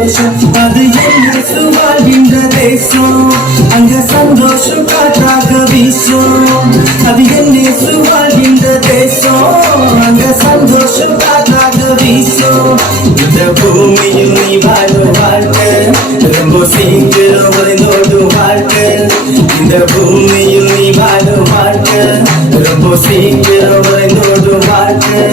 சந்தோஷம் அது இயேசு வாழ்கின்ற தேசம் அங்க சந்தோஷம் காற்றாக வீசும் அது இயேசு வாழ்கின்ற தேசம் அங்க சந்தோஷம் காற்றாக வீசும் இந்த பூமியில் நீ வாழும் வாழ்க்கை ரொம்ப சீக்கிரம் வரைந்தோடும் வாழ்க்கை இந்த பூமியில் நீ வாழும் வாழ்க்கை ரொம்ப சீக்கிரம் வரைந்தோடும் வாழ்க்கை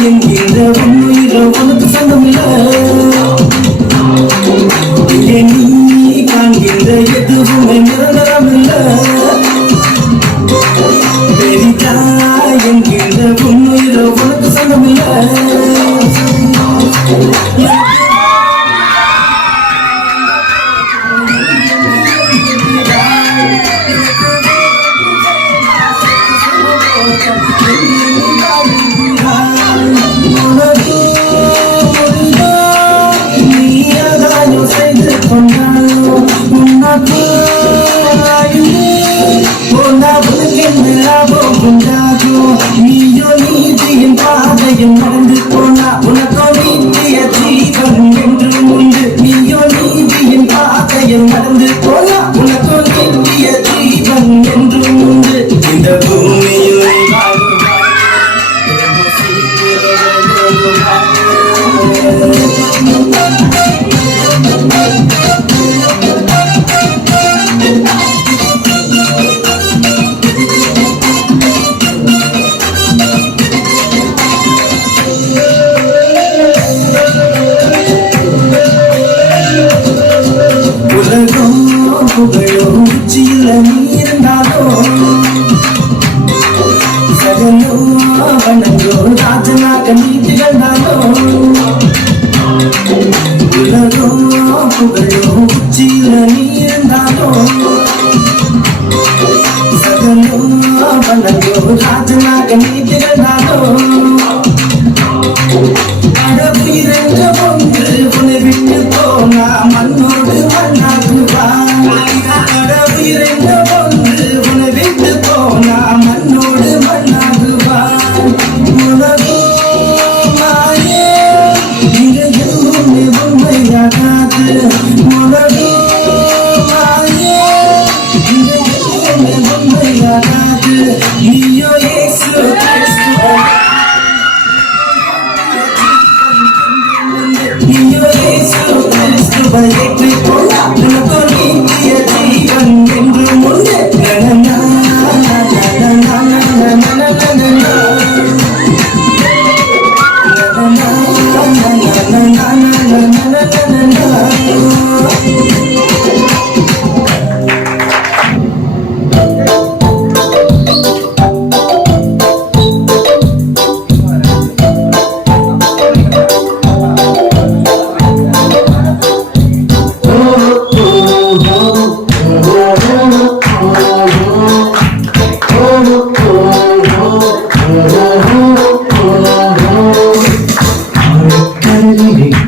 என்கின்ற உண்மையில உனக்கு சொந்தமில்ல நீ காண்கின்ற எதுவுமே நிரந்தரமில்ல பெரிதா என்கின்ற உண்மையில உனக்கு சொந்தமில்ல நீயோ நீதியின் பாதையும் நடந்து போனா உனக்கோ நீதிய ஜீவன் என்று உண்டு நீயோ நீதியின் பாதையும் நடந்து போனா உனக்கோ நீதிய ஜீவன் என்று உண்டு இந்த பூமியில் புகழும் உச்சியில நீ இருந்தாலோ சகலோ வணங்கோ ராஜனாக நீ திகழ்ந்தாலோ உலகோ புகழும் உச்சியில நீ இருந்தாலோ சகலோ வணங்கோ ராஜனாக நீ திகழ்ந்தாலோ கடவுயிரென்ற ஒன்று உன்னை விட்டு போனா மண்ணோடு மண்ணாகுவா கடவுயிரென்ற ஒன்று உன்னை விட்டு போனா மண்ணோடு மண்ணாகுவா உலகோ மாயே இங்க எதுவுமே உண்மையாகாது உலகோ மாயே இங்க எதுவுமே உண்மையாகாது நீயோ இயேசு கிறிஸ்து நீயோ இயேசு கிறிஸ்துவை ஏற்றுக்கொண்டா உனக்கு நீதிய ஜீவன் என்று உண்டு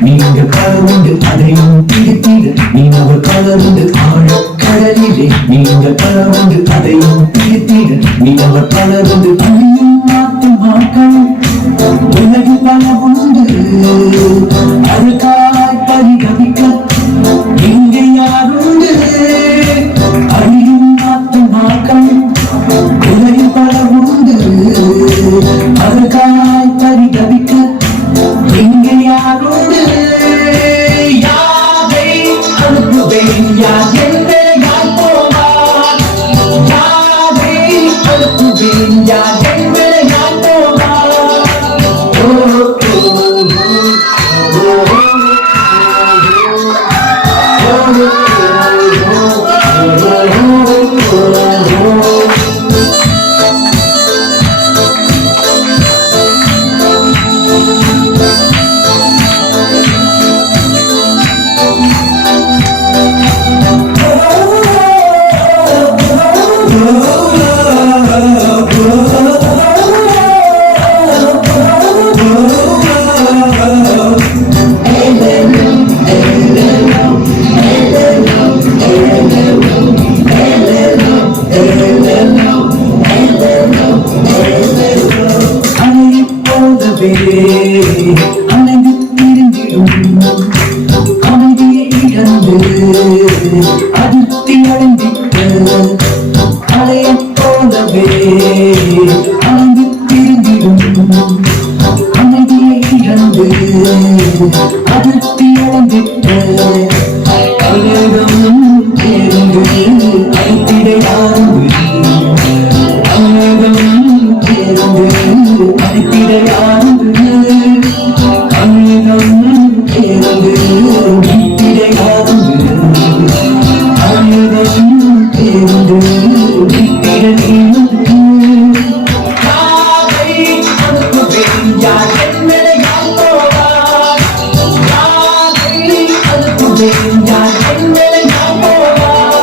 நீங்க பலருண்டு அதையும் பிடித்திட நீங்க பலருண்டு ஆழக்கடலிலே நீங்க பலருண்டு அதையும் பிடித்திட நீங்க பலருண்டு அழியும் ஆத்துமாக்கள் உலகு பல உண்டு அதுக்காய் பரிதவிக்க இங்க யாருண்டு அழியும் ஆத்துமாக்கள் உலகு பல உண்டு அதுக்காய் பரிதவிக்க இங்க யாரோடு யாரை அனுப்புவேன் யார் என்று யார் போவார் யாரை அனுப்புவேன் யார் என்று யார் போவார் ஓ ஓ ஓ ஓ அதிர்ச்சி அடைந்திட்ட அலையைப் போலவே அங்கு திரும்பிடும் அமைதியை இழந்து அதிர்ச்சி அடைந்திட்ட அழகம் தேர்ந்து அழைத்திட யாரும் அழகம் தேர்ந்து அழைத்திட யாரும் அழகம் தேர்ந்து அழைத்திட யாரும் அழகம் தேர்ந்து அழைத்திட நீயும் யாரை அனுப்புவேன் யார் என்னை யார் போவார் யாரை அனுப்புவேன் யார் என்னை யார் போவார்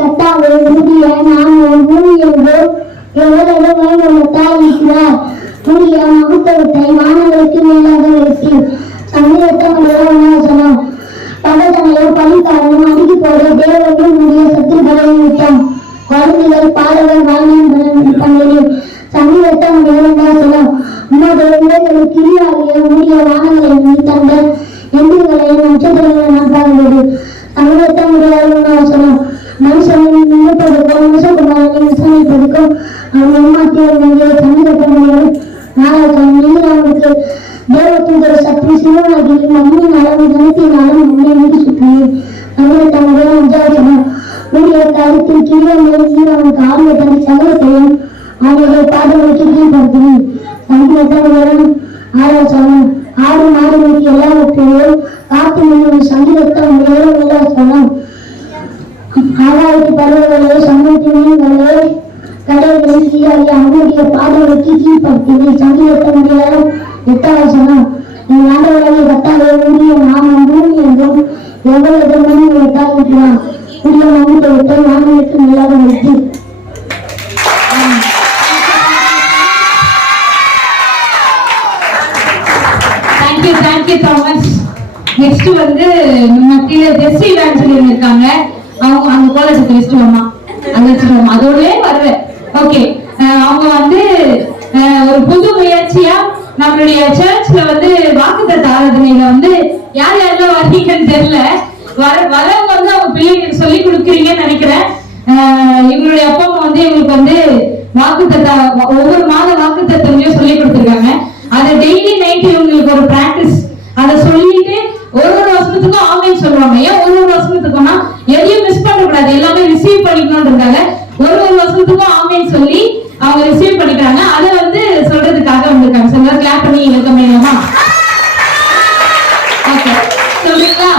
கத்தாவை முடிய நான் பூமி என்றோ எவ்வளவு தாயிக்கிறார் புதிய மகுத்தவத்தை மாணவர்களுக்கு மேலாக வைத்து சமூகத்தம் பகதனையோ பணிக்காரனும் அடுக்கி போட தேவனும் முடிய சத்துருக்களை விட்டான் வறுமைகள் பாடவர் வாழ்நாள் பண்ணினேன் சமீபத்தம் தேவந்தாசனம் உமது உலகளை கிரியாகிய முடிய வானங்களை தந்த எந்திரங்களையும் நட்சத்திரங்களை நான் பார்க்கிறது சமீபத்தம் முடியாதவனாசனம் மனுஷனை நினைப்பதற்கும் மனுஷகுமாரனை விசாரிப்பதற்கும் அவன் ஏமாற்றியவர் வேண்டிய சமீபத்தம் முடியும் நாளாச்சம் நீராவுக்கு தேவத்தூதர சக்தி சிவனாகியும் மண்ணின் அளவு கணத்தினாலும் நம்மை மீது சுற்றியும் சமீபத்தமுடைய அஞ்சாச்சனம் உடைய கருத்தில் கிரியாமல் நீராவுக்கு ஆர்வ தனி சகலத்தையும் அவருடைய பாதங்களுக்கு கீழ்படுத்தினேன் சங்கீதம் ஆலோசனம் 6 மாதங்களுக்கு எல்லாவற்றையும் காத்து நின்று சங்கீதத்தம் ஆலோசனம் 6000 பருவங்களே சமூகத்தினே கடைகளை சீராகி அவருடைய பாதங்களுக்கு கீழ்படுத்தினேன் சங்கீதத்தம் 8ஆம் என் ஆண்டவராகிய கர்த்தாவே உரிய நாமம் பூமி என்றும் எவ்வளவு மணி தாழ்கிறான் உரிய மகுத்தவத்தை வானங்களுக்கு மேலாக வைத்து நெக்ஸ்ட் வந்து மத்தியில ஜெஸ்ஸி டான்சர் இருக்காங்க. அவங்க அந்த கோலத்துக்கு லிஸ்ட் வாமா அந்த லிஸ்ட் வாமா அதோடவே வருவேன். ஓகே, அவங்க வந்து ஒரு புது முயற்சியா நம்மளுடைய சர்ச்ல வந்து வாக்குத்தத்த ஆராதனையில வந்து யார் யாரெல்லாம் வரீங்கன்னு தெரியல. வரவங்க வந்து அவங்க பிள்ளைங்களுக்கு சொல்லி கொடுக்குறீங்கன்னு நினைக்கிறேன். இவங்களுடைய அப்பா அம்மா வந்து இவங்களுக்கு வந்து வாக்குத்தத்த ஒவ்வொரு மாத வாக்குத்தத்தையும் சொல்லி கொடுத்துருக்காங்க. அதை டெய்லி நைட் இவங்களுக்கு ஒரு பிராக்டிஸ் அதை சொல்லிட்டு ஒரு வசனத்துக்கும் ஆமென் சொல்லுவாங்க. ஏன் ஒரு வசனத்துக்கும்னா எதையும் மிஸ் பண்ண கூடாது, எல்லாமே ரிசீவ் பண்ணிக்கணும்ன்றதுக்காக ஒரு வசனத்துக்கும் ஆமென் சொல்லி அவங்க ரிசீவ் பண்ணிக்கிறாங்க. அதை வந்து சொல்றதுக்காக வந்திருக்காங்க. சார் கிளாப் பண்ணி வெல்கம் பண்ணலாமா? ஓகே, சொல்றீங்களா?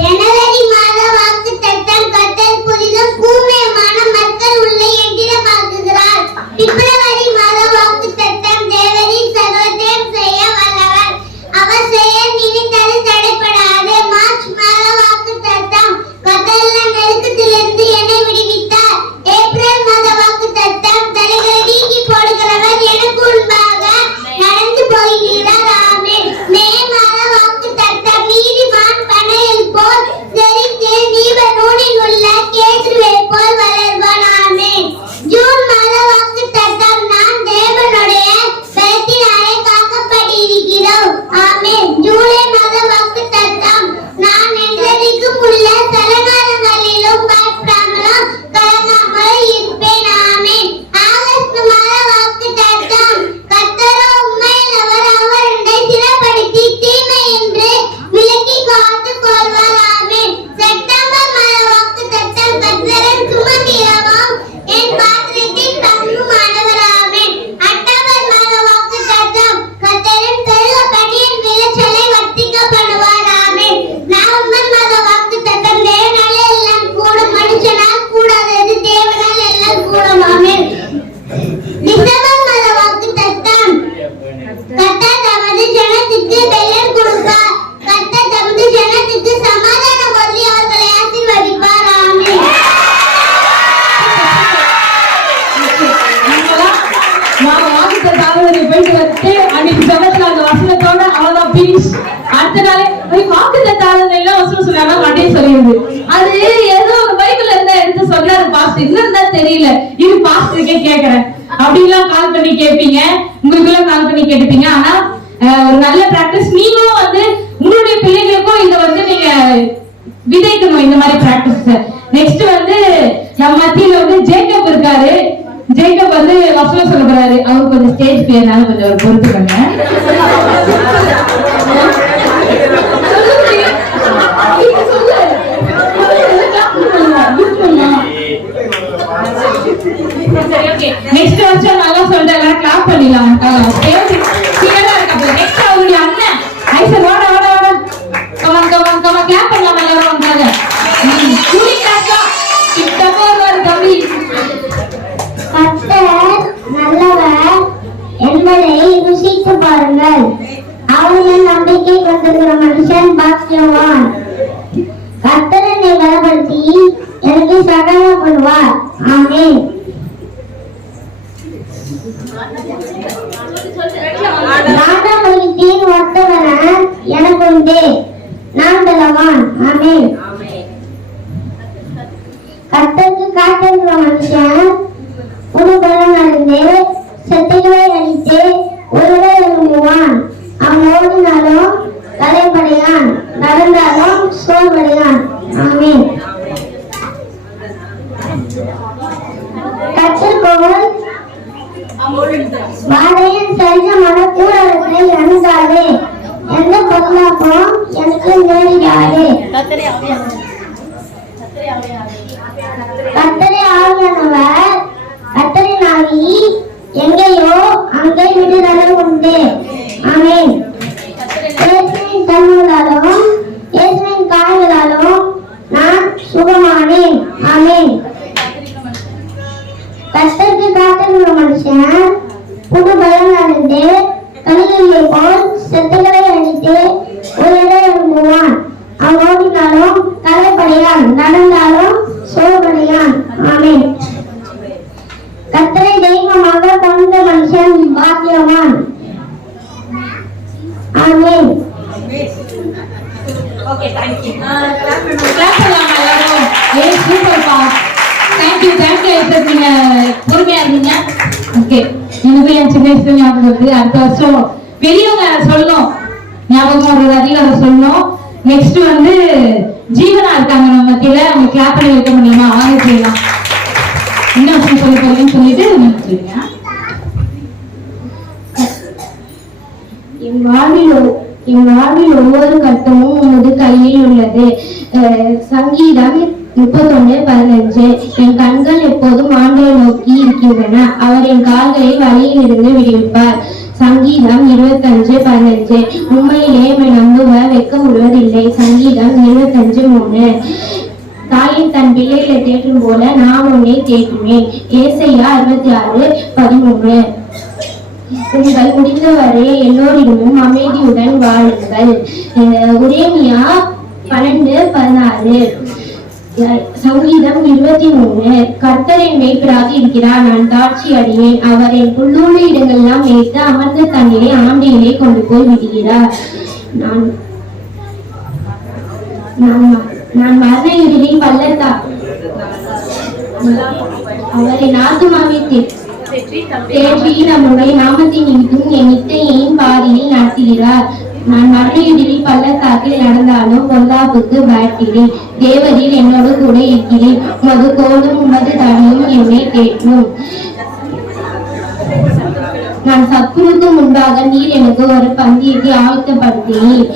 ஜனவரி மாத வாக்குத்தத்தம் கர்த்தர் புதிதும் கூர்மையான மக்கள் உள்ளே என்கிற பார்க்கிறார். பிப்ரவரி மாத வாக்குத்தத்தம் தேவரின் சகலத்தையும் செய்ய வல்லவர், அவர் செய்ய நினைத்தது தடைப்படாது. மார்ச் மாத வாக்குத்தத்தம் கர்த்தர் நெருக்கத்திலிருந்து என்னை விடுவித்தார். ஏப்ரல் மாத வாக்குத்தத்தம் தலைகளை நீக்கி போடுகிறவர் எனக்கு முன்பாக நடந்து போகிறார். ஆமென். மே மாத வாக்குத்தத்தம் நீதிமான் பனையில் போல் செழித்து நீபனூனில் உள்ள கேதுருவை போல் வளர்வான். ஆமென். ஜூன் மாத வாக்குத்தத்தம் நாம் தேவனுடைய பலத்தினாலே காக்கப்பட்டிருக்கிறோம். ஆமென். ஜூலை மாத வாக்குத்தத்தம் நான் என்றென்றைக்கும் உள்ள சலகாலங்களிலும் பயப்படாமலும் கலங்காமலும் இருப்பேன். ஆமென். ஆகஸ்ட் மாத வாக்குத்தத்தம் கர்த்தரோ உண்மையுள்ளவர், அவருடைய சிறப்படுத்தி தீமை என்று விலக்கி காத்துக் கொள்வார். ஆமென். செப்டம்பர் மாத வாக்குத்தத்தம் கர்த்தரின் சுமந்திரமும் என் பாத்திரத்தின் பங்குமானவர். ஆமென். அக்டோபர் மாத வாக்குத்தத்தம் கர்த்தரின் பெருகப்படியின் விளைச்சலை வர்த்திக்க பண்ணுவார். ஆமென். நவம்பர் மாத வாக்குத்தத்தம் தேவனாலே எல்லாம் கூடும், மனுஷனால் கூடாதது தேவனால் எல்லாம் கூடும். ஆமென். டிசம்பர் மாத வாக்குத்தத்தம் கர்த்தர் தமது ஜனத்துக்கு பெயர் கொடுப்பார், கர்த்தர் தமது ஜனத்துக்கு சமாதான பொருளி அவர்களை ஆசீர்வதிப்பார். ஆமென். நான் வாக்குத்தத்த ஆராதனை போயிட்டு வந்து அன்னைக்கு ஜெபத்துல அந்த வசனத்தோட அவ்வளவுதான் பினிஷ். அடுத்த நாளே வாக்குத்தத்த ஆராதனையில வசனம் சொன்னாங்க மண்டே சொல்லிடுது. அது ஏதோ ஒரு பைபிள்ல இருந்தா எடுத்து சொல்றாரு பாஸ்டர், இன்னும் தான் தெரியல. இது பாஸ்டருக்கே கேட்கறேன் அப்படின்லாம் கால் பண்ணி கேட்பீங்க, உங்களுக்கு எல்லாம் கால் பண்ணி கேட்டுப்பீங்க. ஆனா ஒரு நல்ல பிராக்டிஸ். நீங்களும் வந்து உங்களுடைய பிள்ளைகளுக்கும் இதை வந்து நீங்க விதைக்கணும், இந்த மாதிரி பிராக்டிஸ். நெக்ஸ்ட் வந்து நம்ம மத்தியில வந்து ஜேக்கப் இருக்காரு. ஜேக்கப் வந்து வசனம் சொல்ல போறாரு. அவருக்கு கொஞ்சம் ஸ்டேஜ் பேர்னால கொஞ்சம் ஒரு பொறுத்துக்கங்க. நெக்ஸ்ட் வருஷம் நல்லா சொல்லிட்டு எல்லாரும் கிளாப் பண்ணிடலாம். நெக்ஸ்ட் அவருடைய அண்ணன் ஐசர் வாடா வாடா வாடா கமான் கமான் கமான் கிளாப் பண்ணலாம் எல்லாரும் வந்தாங்க. கூலி கிளாஸ் கிட்ட போறாரு தம்பி. கர்த்தர் நல்லவர், ருசித்து பாருங்கள். அவர்கள் நம்பிக்கை கொண்டிருக்கிற மனுஷன் பாக்கியவான். கர்த்தர் என்னை பலப்படுத்தி எனக்கு சகாயம் பண்ணுவார். ஆமென். நாடாமொழியின் ஒத்தவரன் எனக்கு உண்டு. நான் பலவான். ஆமென். கர்த்தருக்கு காத்திருக்கிற மனுஷன் ஒரு பலம் அடைந்து சத்தைகளை அடித்து ஒருவரை எழும்புவான். அவன் ஓடினாலும் தலைப்படையான், நடந்தாலும் சோர்வடையான். ஆமென். கற்றுக்கோள் வாழையின் சரிசமான கூடாரத்தை அணுகாது. எந்த பொருளாக்கும் எனக்கு நேரிடாது. கர்த்தரே ஆவியானவர், கர்த்தரின் ஆவி எங்கேயோ அங்கே விடுதலை உண்டு. ஆமென். இயேசுவின் தன்மைகளாலும் இயேசுவின் காயங்களாலும் நான் சுகமானேன். ஆமென். கர்த்தருக்கு காத்திருக்கிற மனுஷன் புது பலன் அடைந்து கழுகுகளை போல் செத்துகளை அடித்து ஒரு இடம் எழும்புவான். அவன் ஓடினாலும் தலைப்படையான், நடந்தாலும் சோர்வடையான். ஆமென். கர்த்தரை தெய்வமாக கொண்ட மனுஷன் பாக்கியவான். Amen. Okay, thank you. Clap பண்ணலாமா எல்லாரும்? ஏய் சூப்பர்ப்பா. தேங்க் யூ ஐசக், நீங்க பொறுமையா இருந்தீங்க. ஓகே, எனக்கு என் சின்ன வயசுல ஞாபகம் வருது. அடுத்த வருஷம் பெரியவங்க சொல்லணும், ஞாபகம் வர்றது அதிகம் சொல்லணும். நெக்ஸ்ட் வந்து ஜீவனா இருக்காங்க நம்ம மத்தியில, அவங்க கிளாப் பண்ணி வைக்க முடியுமா? வாங்க செய்யலாம். என்ன விஷயம் சொல்லி போறீங்கன்னு சொல்லிட்டு நீங்க சொல்லுங்க. இவ்வாழ்வில் ஒவ்வொரு கட்டமும் உமது கையில் உள்ளது. சங்கீதம் 31:15. என் கண்கள் எப்போதும் ஆண்டவரை நோக்கி இருக்கின்றன. அவர் என் கால்களை வழியில் இருந்து விடுவிப்பார். சங்கீதம் 25:15. உண்மையிலே என்னை நம்புவர் வெட்கம் விடுவதில்லை. சங்கீதம் 25:3. தாயின் தன் பிள்ளைகளை தேற்றும் போல நான் உன்னை தேற்றுவேன். ஏசாயா 66:13. உங்கள் முடிந்தவரை எல்லோரிடமும் அமைதியுடன் வாழுங்கள். உரேமியா 12:16. சங்கீதம் 23. கர்த்தர் என் மேய்ப்பராக இருக்கிறார், நான் தாட்சி அடையேன். அவர் என் புல்லுள்ள இடங்கள்லாம் மேய்த்து அமர்ந்த தண்ணீரை ஆண்டியிலே கொண்டு போய் விடுகிறார். நான் மரண இருளின் பள்ளத்தா அவரை ஆத்துமாவை தேற்றி நம்முடைய நாமத்தின் நிமித்தம் என் நித்தையின் பாதையில் நடத்துகிறார். நான் மரண இருளில் பள்ளத்தாக்கில் நடந்தாலும் பொல்லாப்புக்கு பயப்படுகிறேன். தேவரில் என்னோடு கூட இருக்கிறேன். உமது கோலும் உமது தடியும் என்னை தேற்றும். நான் சத்துருக்கு முன்பாக நீர் எனக்கு ஒரு பந்தியத்தை ஆயத்தப்படுத்தினீர்.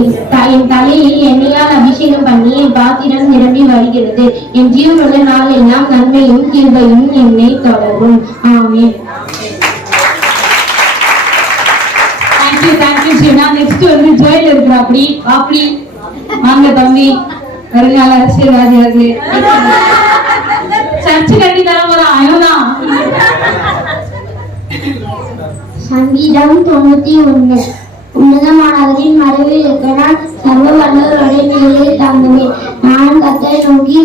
என் தலையில் எண்ணெயால் அபிஷேகம் பண்ணி என் பாத்திரம் நிரம்பி வருகிறது. என் ஜீவனுள்ள நாள் எல்லாம் நன்மையும் கிருபையும் என்னை தொடரும். ஆமென். தேங்க்யூ சீனா. நெக்ஸ்ட் வந்து ஜோயில் இருக்கிற அப்படி வாங்க தம்பி, வருங்கால அரசியல்வாதியாரு சர்ச்சு கட்டி தர போறான் அவன்தான். சங்கீதம் 91. உன்னதமானவரின் மறைவில் இருக்கிறான், சர்வ வல்லவருடைய நிலையை தாங்குவேன். நான் கர்த்தரை நோக்கி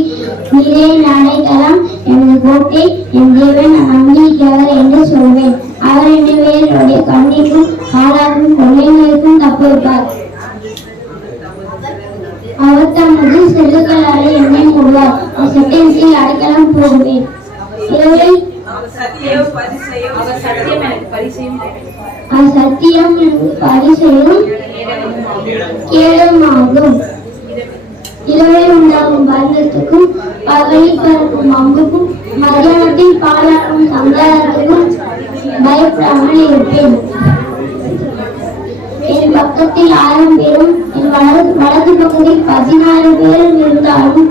நீரே என் அடைக்கலம், எனது கோட்டை, என் தேவன், நான் நம்பிக்கையாளர் என்று சொல்வேன். அவர் என்னை வேறுடைய கண்ணிக்கும் பாலாக்கும் கொள்ளைகளுக்கும் தப்புவிப்பார். அவர் தமது செல்லுகளாலே என்னை மூடுவார். செட்டன்ஸில் அடைக்கலம் போடுவேன். சத்தியம் எனக்கு பரிசையும் கேளுமாகும். இரவில் உண்டாகும் பந்தத்துக்கும் பகலில் பறக்கும் அம்புக்கும் மத்தியானத்தில் பாலாக்கும் சந்தானத்துக்கும் பயப்படாமல் இருப்பேன். என் பக்கத்தில் 1000 பேரும் என் வலது பக்கத்தில் 14 பேரும் இருந்தாலும்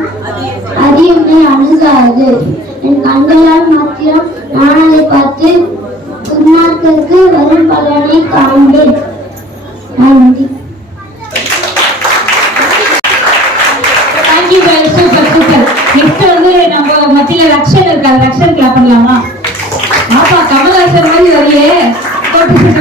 அது என்னை அணுகாது. என் கண்களால் மாத்திரம் நான் அதை பார்த்து துன்மார்க்கருக்கு வரும் பலனை காண்பேன். நன்றி. சூப்பர். நெக்ஸ்ட் வந்து நம்ம மத்தியில ரக்ஷன் இருக்காது, ரக்ஷன் கிளாப் பண்ணலாமா? ஆப்பா கமல்ஹாசன் மாதிரி வரையே போட்டு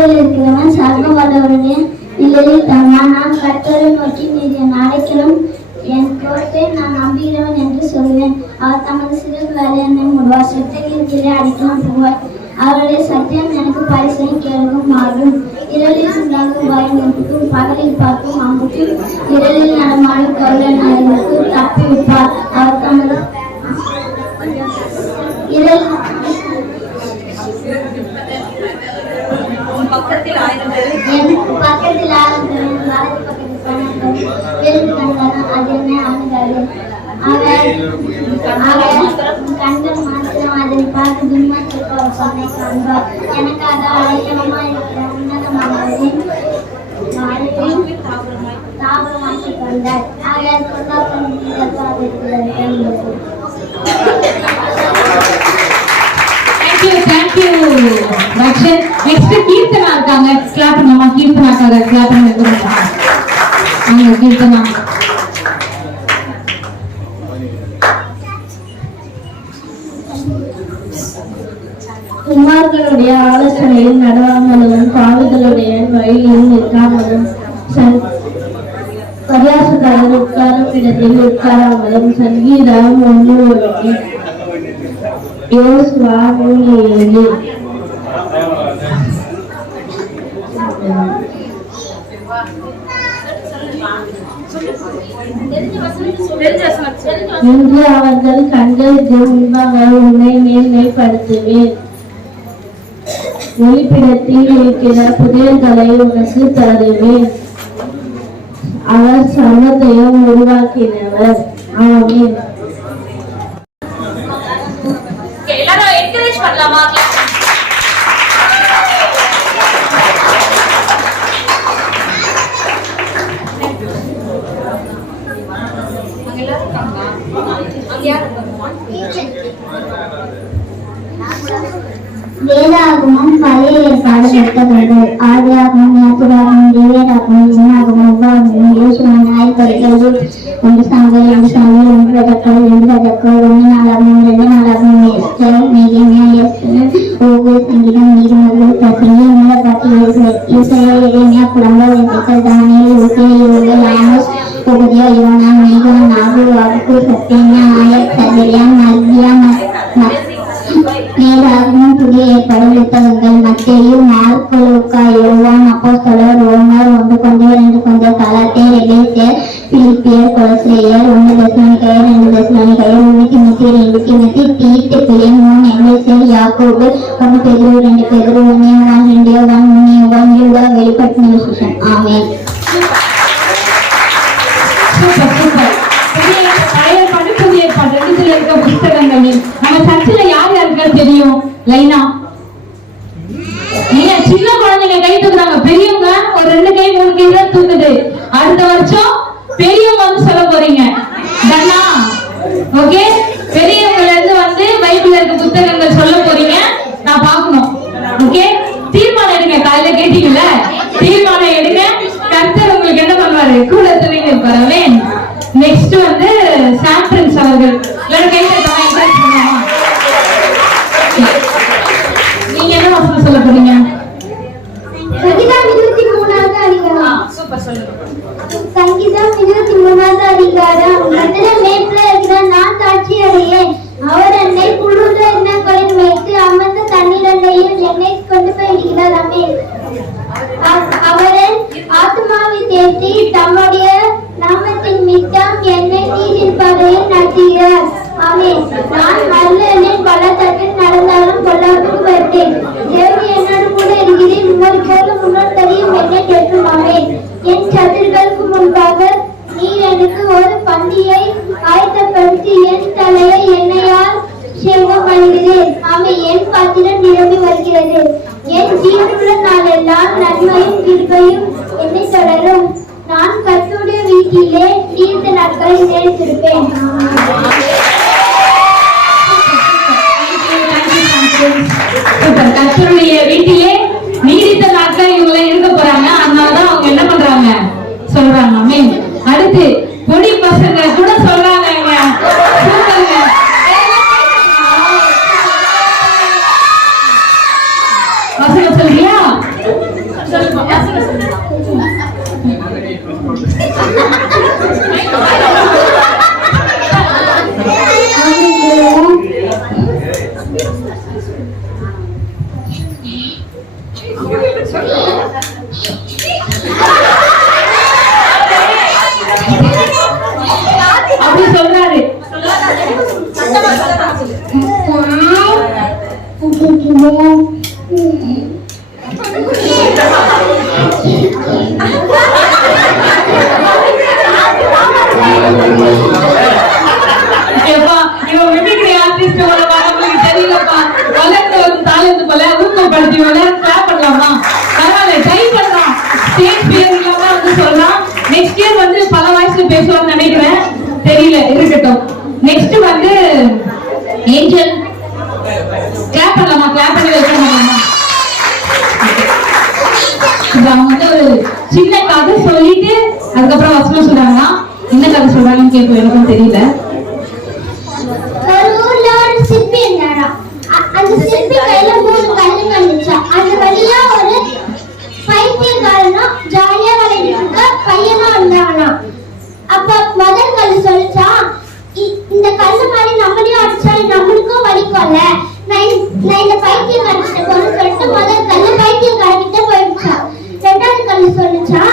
பரலோகத்தில் இருக்கிறவன் சர்வ வல்லவருடைய நிழலில் தந்தான். நான் கர்த்தரை நோக்கி நீர் என் அடைக்கலும் என் கோட்டை, நான் நம்புகிறவன் என்று சொல்வேன். அவர் தமது சிறுகளால் என்னை மூடுவார், செட்டையின் கீழே அடைக்கலாம் போவார். அவருடைய சத்தியம் எனக்கு பரிசையும் கேள்வும் ஆகும். இரலில் உண்டாகும் பயனுக்கும் பகலில் பார்க்கும் அம்புக்கும் இரலில் நடமாடும் கொள்ள நலனுக்கும் தப்பி விட்டார். அவர் தமது இரல் பக்கத்தில் ஆயிரம் பேர் வலது பக்கத்தில் கண்டாலும் அது என்ன ஆகுது. கண்கள் மாத்திரம் அதை பார்த்து துன்மாத்திற்கு ஒரு சொன்னை காண்பார். எனக்காக அடைக்கலமா இருக்கிற உன்னதமானவரின் தாபமாக்கி கொண்டார். ஆகையால் கொண்டாட்டம் கீர்த்தனா இருக்காங்க. கிளாப் பண்ணுமா? கீர்த்தனாக்காக கிளாப் பண்ணுங்க. கீர்த்தனா குமார்களுடைய ஆலோசனையில் நடவாமலும் பாவிகளுடைய வழியில் நிற்காமலும் பரியாசக்காரர் உட்காரும் இடத்தில் உட்காராமலும் சங்கீதம் 1:1 யோசுவா 3:7 இன்று அவர்கள் கண்களுக்கு முன்பாக உன்னை மேன்மைப்படுத்துவேன். ஒளிப்பிடத்தில் இருக்கிற புதையல்களை உனக்கு தருவேன். அவர் சர்வத்தையும் உருவாக்கினவர். ஆமென். எல்லாரும் என்கரேஜ் பண்ணலாமா? வேதாகமம் பழைய ஏற்பாடு புத்தகங்கள் ஆதியாகமம், யாத்திராகமம், லேவியராகமம், என்னாகமம், உபாகமம், யோசுவா, நியாயப்படிகள், 1 சாமுவேல், 2 சாமுவேல், 1 ராஜாக்கள், 2 ராஜாக்கள், 1 நாளாகமம், 2 நாளாகமம், எஸ்தர், நேகேமியா, எஸ்தர், ஓகு, சங்கீதம், நீதிமொழிகள், பிரசங்கி, மூலபாட்டு, இசையா, எரேமியா, புலம்பல், எசேக்கியேல், தானியேல், யோசேயா, யோவேல், ஆமோஸ், ஓபதியா, யோனா, மீகா, நாகு, வாக்கு, சத்தேனியா, ஆயத், சகரியா, மல்கியா, வேதாகமம் புதிய ஏற்பாடு புத்தகங்கள் மத்தேயு, மார்க்கு, லூக்கா, யோவான், அப்போஸ்தலர், ரோமர், 1 கொரிந்தியர், 2 கொரிந்தியர், கலாத்தியர், எபேசியர், பிலிப்பியர், கொலோசியர், 1 தெசலோனிக்கேயர், 2 தெசலோனிக்கேயர், 1 தீமோத்தேயு, 2 தீமோத்தேயு, தீத்து, பிலேமோன், எபேசியர், யாக்கோபு, 1 பேதுரு, 2 பேதுரு, 1 யோவான், 2 யோவான், 3 யோவான், யூதா, வெளிப்படுத்தின விசேஷம். ஆமென். புத்தகங்களில் நம்ம சர்ச்சில் யார் யாருக்குன்னு தெரியும்? லைனா நீங்க சின்ன குழந்தைங்க கை தூக்குறாங்க, பெரியவங்க ஒரு 2 கை 3 கை தான் தூக்குது. அடுத்த வருஷம் பெரியவங்க வந்து சொல்ல போறீங்க. ஓகே, பெரியவங்கல இருந்து வந்து பைபிள்ல இருக்க புத்தகங்கள் சொல்ல போறீங்க. நான் பார்க்கணும். ஓகே, தீர்மானம் எடுங்க. காலையில கேட்டீங்கல்ல, தீர்மானம் எடுங்க. கர்த்தர் உங்களுக்கு என்ன பண்ணுவாரு? கூட துணைங்க இருப்பாரு. நெக்ஸ்ட் வந்து சாம்பிரன்ஸ் அவர்கள். எல்லாரும் கை தட்டலாம், என்கரேஜ் பண்ணுவாங்க. நீங்க என்ன வசனம் சொல்ல போறீங்க? சங்கீதம் 23வது அதிகாரம். சூப்பர், சொல்லுங்க. சங்கீதம் 23வது அதிகாரம். கர்த்தர் மேய்ப்பராக இருக்கிறார், நான் தாட்சி அடையேன். அவர் என்னை புல்லுள்ள இடங்களில் வைத்து அமர்ந்த தண்ணீரண்டையில் என்னை கொண்டு போய் விடுகிறார். ஆமென். அவரே ஆத்துமாவை தேற்றி தம்முடைய நாமத்தின் மித்தம் என்னை நீரின் பாதையில் நடத்துகிறார். ஆமென். நான் மரணலின் பள்ளத்தாக்கில் நடந்தாலும் பொல்லாப்புக்கு வருவேன். தேவன் என்னோடு கூட இருக்கிறேன். உங்கள் போல முன்னோர் தெரியும் என்னை கேட்கும். ஆமென். என் சத்துருக்களுக்கு முன்பாக நீர் எனக்கு ஒரு பந்தியை ஆயத்தப்படுத்தி என் தலையை எண்ணெயால் சேவம் பண்ணுகிறேன். ஆமென். என் பாத்திரம் நிரம்பி வருகிறது. என் ஜீவனுள்ள நாளெல்லாம் நன்மையும் கிருபையும் என்னை தொடரும். நான் கர்த்தருடைய வீட்டிலே நீண்ட நாட்களை நிலைத்திருப்பேன். கர்த்தருடைய வீட்டிலே நீடித்த நாட்கள் இவங்க இருக்க போறாங்க. அதனாலதான் அவங்க என்ன பண்றாங்க சொல்றாங்க. ஆமென். அடுத்து பொடி பசங்க கூட சொல்றாங்க. வசனம் சொல்றியா? வந்து சொல்லலாம். நெக்ஸ்ட் இயர் வந்து பல வாய்ஸ்ல பேசுவான்னு நினைக்கிறேன், தெரியல, இருக்கட்டும். நெக்ஸ்ட் வந்து ஏஞ்சல். கிளாப் பண்ணலாமா? கிளாப் பண்ணி வைக்கலாமா? அவங்க வந்து ஒரு சின்ன கதை சொல்லிட்டு அதுக்கப்புறம் வசனம் சொல்றாங்க. என்ன கதை சொல்றாங்கன்னு கேட்கும், எனக்கும் தெரியல. ஒரு ஊர்ல ஒரு சிற்பி இருந்தாரா. அந்த சிற்பி கையில 3 கல்லுங்க இருந்துச்சா. அந்த வழியா ஒரு பைத்தியக்காரனும் ஜாலியா விளையாடிட்டு இருக்க பையனும் இருந்தானா. அப்ப முதல் கல்லு சொல்லிச்சா, இந்த கல்லு மாதிரி நம்மளையும் அடிச்சா நம்மளுக்கும் வலிக்கும்ல, நான் இந்த பைத்தியக்காரன்கிட்ட போறேன்னு சொல்லிட்டு முதல் கல்லு பைத்தியக்காரன்கிட்ட போயிடுச்சா. ரெண்டாவது கல்லு சொல்லிச்சா,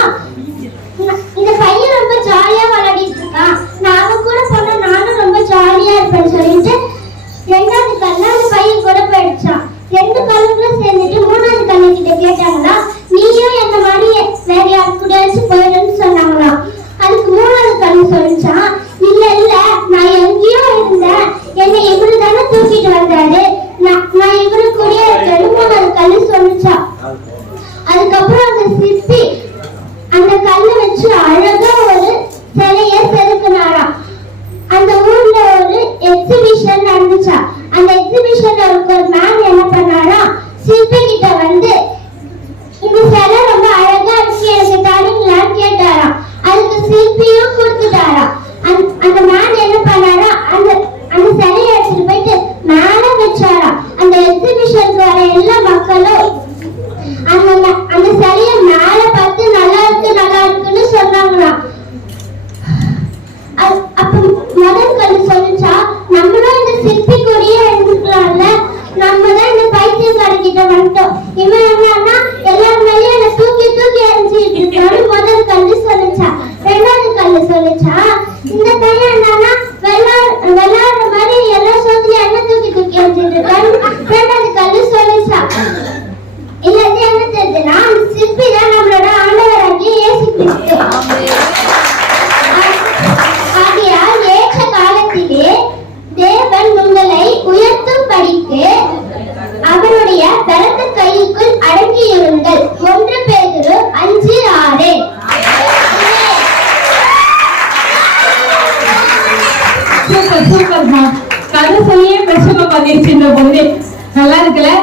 இந்த பையன் ரொம்ப ஜாலியா விளையாடிட்டு இருக்கான், நாம கூட போனா நானும் ரொம்ப ஜாலியா இருப்பேன்னு சொல்லிட்டு ரெண்டாவது கல்லு அந்த பையன் கூட போயிடுச்சான். 2 கல்லுங்களும் சேர்ந்துட்டு மூணாவது கல்லு கிட்ட கேட்டாங்களா, நீயும் என்ன மாதிரி வேற யாரு கூடயாச்சும் போயிடுன்னு சொன்னாங்களாம். அதுக்கு மூணாவது கல்லு சொல்லிச்சான், இல்ல இல்ல, நான் எங்கேயோ இருந்தேன், என்னை இவரு தானே தூக்கிட்டு வந்தாரு, நான் இவரு கூடயே இருக்கேன்னு மூணாவது கல்லு சொல்லிச்சான். அதுக்கப்புறம் அந்த சிற்பி அந்த கல்லை வச்சு அழகா ஒரு சிலைய செதுக்குனாராம். அந்த ஊர்ல ஒரு எக்ஸிபிஷன் நடந்துச்சா. அந்த எக்ஸிபிஷன்ல ஒரு மேம் என்ன பண்ணாரா, சிற்பி கிட்ட வந்து இந்த சிலை ரொம்ப அழகா இருக்கு, எனக்கு தரீங்களான்னு கேட்டாராம். அதுக்கு சிற்பியும் கொடுத்துட்டாராம். அந்த மேம் என்ன பண்ணாரா, அந்த சிலையை எடுத்துட்டு போயிட்டு மேல வச்சாராம். அந்த எக்ஸிபிஷனுக்கு வர எல்லா மக்களும் அந்த சிலைய மேல பார்த்து நல்லா இருக்குன்னு சொன்னாங்களாம். அப்ப முதல் கல்லு சொல்லிச்சா, நம்மளும் இந்த சிற்பி கூடயே இருந்துக்கலாம்ல, நம்ம தான் இந்த பைத்தியக்காரர்கிட்ட வந்துட்டோம், இவன் என்னன்னா எல்லாரும் மேலேயும் என்ன தூக்கி எறிஞ்சிட்டு இருக்காரு முதல் கல்லு சொல்லிச்சா. ரெண்டாவது கல்லு சொல்லிச்சா, இந்த பையன் என்னன்னா விளையாடுற மாதிரி எல்லா சோத்துலயும் என்ன தூக்கி எறிஞ்சிட்டு இருக்காரு ரெண்டாவது கல்லு சொல்லிச்சா. இல்ல என்ன தெரியுதுன்னா, சிற்பி தான் நம்மளோட ஆண்டவராகிய இயேசு கிறிஸ்து. ஆகையால் ஏற்ற காலத்திலே தேவன் உங்களை உயர்த்தும் படிக்கு அவருடைய பலத்த கைக்குள் அடங்கியிருங்கள். 1 பேதுரு 5:6. சூப்பர்மா, கதை சொல்லியே பிரச்சனை பண்ணிருச்சு இந்த பொண்ணு. நல்லா இருக்குல்ல?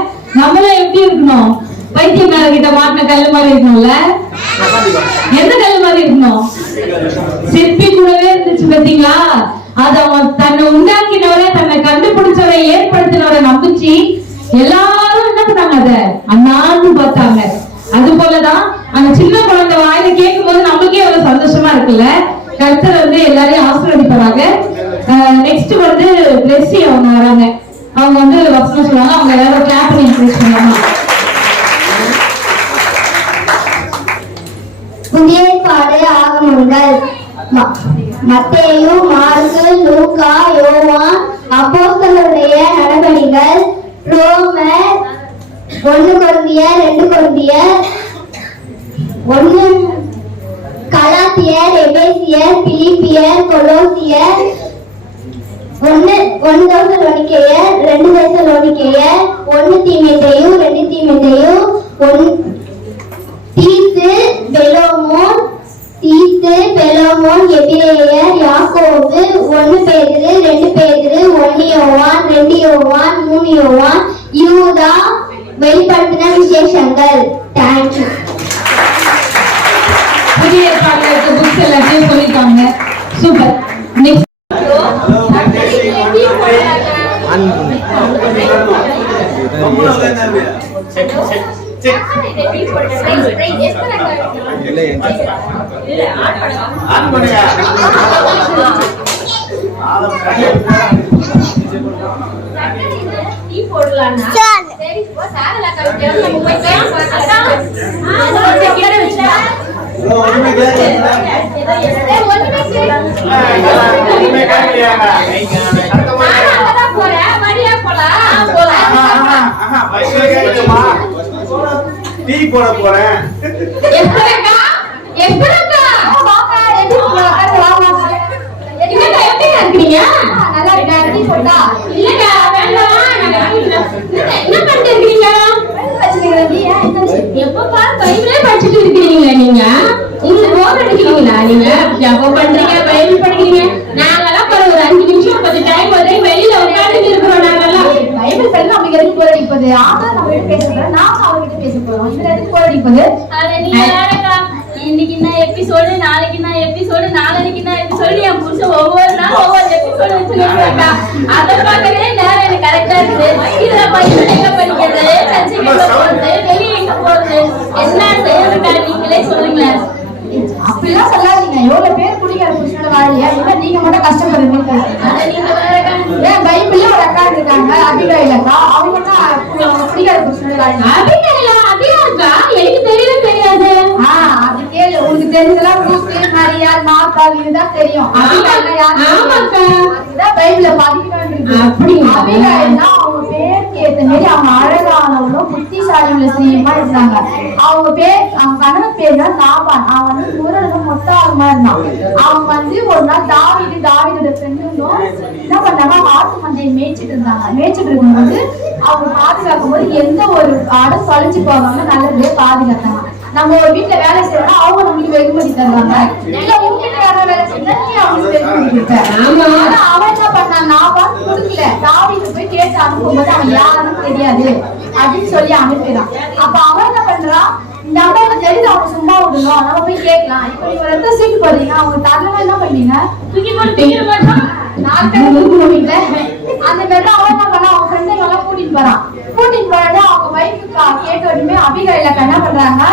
நம்மளும் எப்படி இருக்கணும்? பைத்தியக்கார கிட்ட மாட்டின கல்லு மாதிரி இருக்கணும்ல? எந்த கல்லு மாதிரி இருக்கணும்? சிற்பி கூடவே இருந்துச்சு பாத்தீங்களா? அது அவன் தன்னை உண்டாக்கினவரை, தன்னை கண்டுபிடிச்சவரை, ஏற்படுத்தினவரை நம்பிச்சு எல்லாரும் என்ன பண்ணாங்க, அத அண்ணாந்து பார்த்தாங்க. அது போலதான் அந்த சின்ன குழந்தை வாயில கேட்கும் போது நமக்கே எவ்வளவு சந்தோஷமா இருக்குல்ல. கர்த்தர் வந்து எல்லாரையும் ஆசீர்வதிப்பாங்க. நெக்ஸ்ட் வந்து பிளெஸி அவங்க வராங்க. அவங்க வந்து வசனம் சொல்லுவாங்க. அவங்க எல்லாரும் கிளாப் பண்ணி என்கரேஜ் பண்ணுவாங்க. புதிய ஏற்பாடு ஆகமங்கள் மத்தேயு, மார்க்கு, லூக்கா, யோவான், அப்போஸ்தலருடைய நடபடிகள், ரோமர், 1 கொரிந்தியர், 2 கொரிந்தியர், 1 கலாத்தியர், எபேசியர், பிலிப்பியர், கொலோசியர், 1 தெசலோனிக்கேயர், 2 தெசலோனிக்கேயர், 1 தீமோத்தேயு, 2 தீமோத்தேயு, 1 தீத்து, பெலோமோன், எபிரேயர், யாக்கோபு, 1 பேதுரு, 2 பேதுரு, 1 யோவான், 2 யோவான், 3 யோவான், யூதா, வெளிப்படுத்தின விசேஷங்கள். தேங்க்யூ. புதிய ஏற்பாடுல இருக்க புக்ஸ் எல்லாத்தையும் சொல்லிட்டாங்க. சூப்பர். நெக்ஸ்ட் டீ போட போறேன். எப்ப பாரு பைபிளே படிச்சுட்டு இருக்கீங்களா நீங்க? படிக்கிறீங்களா நீங்க? எப்ப பண்றீங்க? பைபிள் படிக்கிறீங்க? நாங்கெல்லாம் ஒரு 5 நிமிஷம் கொஞ்சம் டைம் வந்து வெளியில உட்கார்ந்து இருக்கிறோம். நாங்கெல்லாம் பைபிள் படிச்சு நமக்கு எதுக்கு போர் அடிப்பது? ஆனா நம்ம கிட்ட பேச போறோம், நாம அவர்கிட்ட பேச போறோம். இதுல எதுக்கு போர் அடிப்பது? அத நீ யாரக்கா? இன்னைக்கு என்ன எபிசோடு, நாளைக்கு என்ன எபிசோடு, நாளைக்கு என்ன எபிசோடு, என் புருஷன் ஒவ்வொரு நாள் ஒவ்வொரு எபிசோடு வச்சுருக்கா. அதை பார்க்கவே நேரம் எனக்கு கரெக்டா இருக்குது. இதுல பைபிள் எங்க படிக்கிறது, சர்ச்சைக்கு எங்க போறது, வெளியே எங்க போறது, என்ன செய்யறதுக்கா நீங்களே சொல்லுங்களேன். அப்படிலாம் சொல்லாதீங்க. எவ்வளவு பேர் குடிக்கிற புருஷனோட வாழலையா? இல்ல நீங்க மட்டும் கஷ்டப்படுறீங்க. அதை நீங்க வேறக்கா. ஏன் பைபிள்ல ஒரு அக்கா இருக்காங்க, அபிகாயிலக்கா. அவங்க தான் குடிக்கிற புருஷனோட வாழல. அபிகாயிலா? அதிகா இருக்கா? எனக்கு தெரியவே தெரியாது. அது கேளு. உங்களுக்கு தெரிஞ்சதெல்லாம் ரூத்து, மரியாள், மார்த்தாள் இதுதான் தெரியும். அபிகாயில்னா யாரு? ஆமாக்கா. அதுதான் பைபிள்ல பதிக்கணும். அப்படிங்களா? அபிகாயில்னா அவங்க பேருக்கு ஏத்த மாதிரி அவங்க அழகானவங்களும் புத்திசாலியுள்ள ஸ்திரீயுமா இருந்தாங்க. அவங்க கணவன் பேர் தான் நாபான். அவன் வந்து முரடனும் மொத்தாளுமா இருந்தான். அவங்க வந்து ஒரு நாள் தாவீதோட ஃப்ரெண்டும் என்ன பண்ணாங்க, ஆட்டு மந்தையை மேய்ச்சிட்டு இருந்தாங்க. மேய்ச்சிட்டு இருக்கும்போது அவங்க பாதுகாக்கும் போது எந்த ஒரு ஆடும் தொலைஞ்சு போகாம நல்லபடியா பாதுகாத்தாங்க. நம்ம ஒரு வீட்டுல வேலை செய்யறோம்னா அவங்க நம்மளுக்கு வெகுமதி தருவாங்க. இல்ல உங்க வீட்டுல யாராவது வேலை செய்யணும், நீ அவங்களுக்கு வெகுமதி கொடுத்த. ஆனா அவன் என்ன பண்ணான், நாபான் கொடுக்கல. தாவீது போய் கேட்டு அனுப்பும்போது அவன் யாருன்னு தெரியாது அப்படின்னு சொல்லி அனுப்பிடுறான். அப்ப அவன் என்ன பண்றான், இந்த அம்மாவுக்கு தெரிஞ்சு அவங்க சும்மா விடணும், நம்ம போய் கேட்கலாம். இப்ப நீங்க ரத்த சீட்டு போறீங்க, அவங்க தரலாம் என்ன பண்ணீங்க, தூக்கி போட்டு தூக்கிட மாட்டோம். நாட்கள் போவீங்களே. அந்த மாதிரி அவன் என்ன பண்ணா, அவங்க ஃப்ரெண்டுங்க எல்லாம் கூட்டிட்டு போறான். கூட்டிட்டு போறது அவங்க வைஃபுக்கு கேட்ட உடனே அபிகாயில என்ன பண்றாங்க,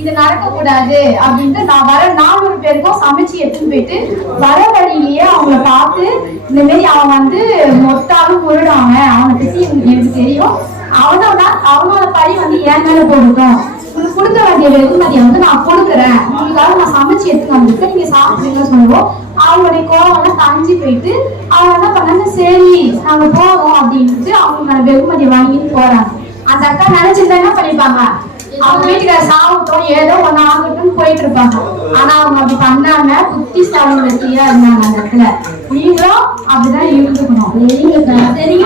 இது நடக்க கூடாது அப்படின்ட்டு நான் வர 400 பேருக்கும் சமைச்சு எடுத்துன்னு போயிட்டு வர வழியிலேயே அவங்கள பார்த்து இந்த மாதிரி அவன் வந்து மொத்தாலும் முருடாங்க, அவனை பத்தி எனக்கு தெரியும், அவனோட பழி வந்து என் மேல போடுக்கும், உங்களுக்கு கொடுக்க வேண்டிய வெகுமதியை வந்து நான் கொடுக்குறேன், உங்களுக்காக நான் சமைச்சு எடுத்து வந்துட்டு நீங்க சாப்பிடுறீங்கன்னு சொல்லுவோம். அவங்களுடைய கோவம்லாம் தஞ்சி போயிட்டு அவங்க என்ன பண்ணாங்க, சரி நாங்க போவோம் அப்படின்ட்டு அவங்களுக்கான வெகுமதியை வாங்கிட்டு போறாங்க. அந்த அக்கா நினைச்சிருந்தா என்ன பண்ணிருப்பாங்க, அவங்க வீட்டுக்கார சாப்பிட்டோம் ஏதோ ஒண்ணு ஆகட்டும் போயிட்டு இருப்பாங்க. ஆனா அவங்க அப்படி பண்ணாம புத்திசாலியா இருந்தாங்க அந்த இடத்துல. நீங்களும் அப்படிதான் இருந்துக்கணும்.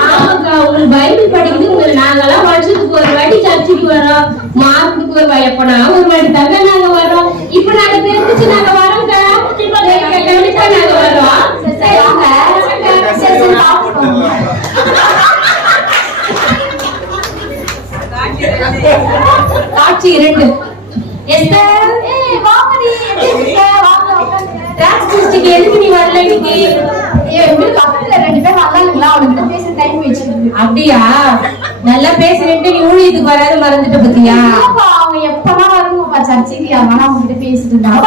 ஆமாக்கா, உங்களுக்கு பைபிள் படிக்கிறது உங்களுக்கு நாங்கெல்லாம் வருஷத்துக்கு ஒரு வாட்டி சர்ச்சுக்கு வரோம், மார்க்குக்கு ஒரு எப்பனா ஒரு வாட்டி தாங்க நாங்க வரோம். இப்ப நாங்க தெரிஞ்சுச்சு நாங்க வரோம்க்கா. கண்டிப்பா நாங்க வரோம். சரி வாங்க. சரி சரி பாத்துக்கோங்க. காட்சி 2. எஸ்தர், ஏய் வாங்கடி, எப்படி இருக்க? வாங்க உட்காருங்க. டிரான்ஸ்ஜெண்டருக்கு எதுக்கு நீ வரல இன்னைக்கு? உங்களுக்கு பக்கத்துல 2 பேர் வந்தாலுங்களா, அவங்ககிட்ட பேச டைம் வச்சிருக்கு. அப்படியா? நல்லா பேசுறேன்ட்டு நீ ஊழியத்துக்கு வராது மறந்துட்ட பத்தியா? அவங்க எப்பனா வருங்கப்பா சர்ச்சைக்கு, அவனா அவங்க கிட்ட பேசிட்டு இருந்தாங்க.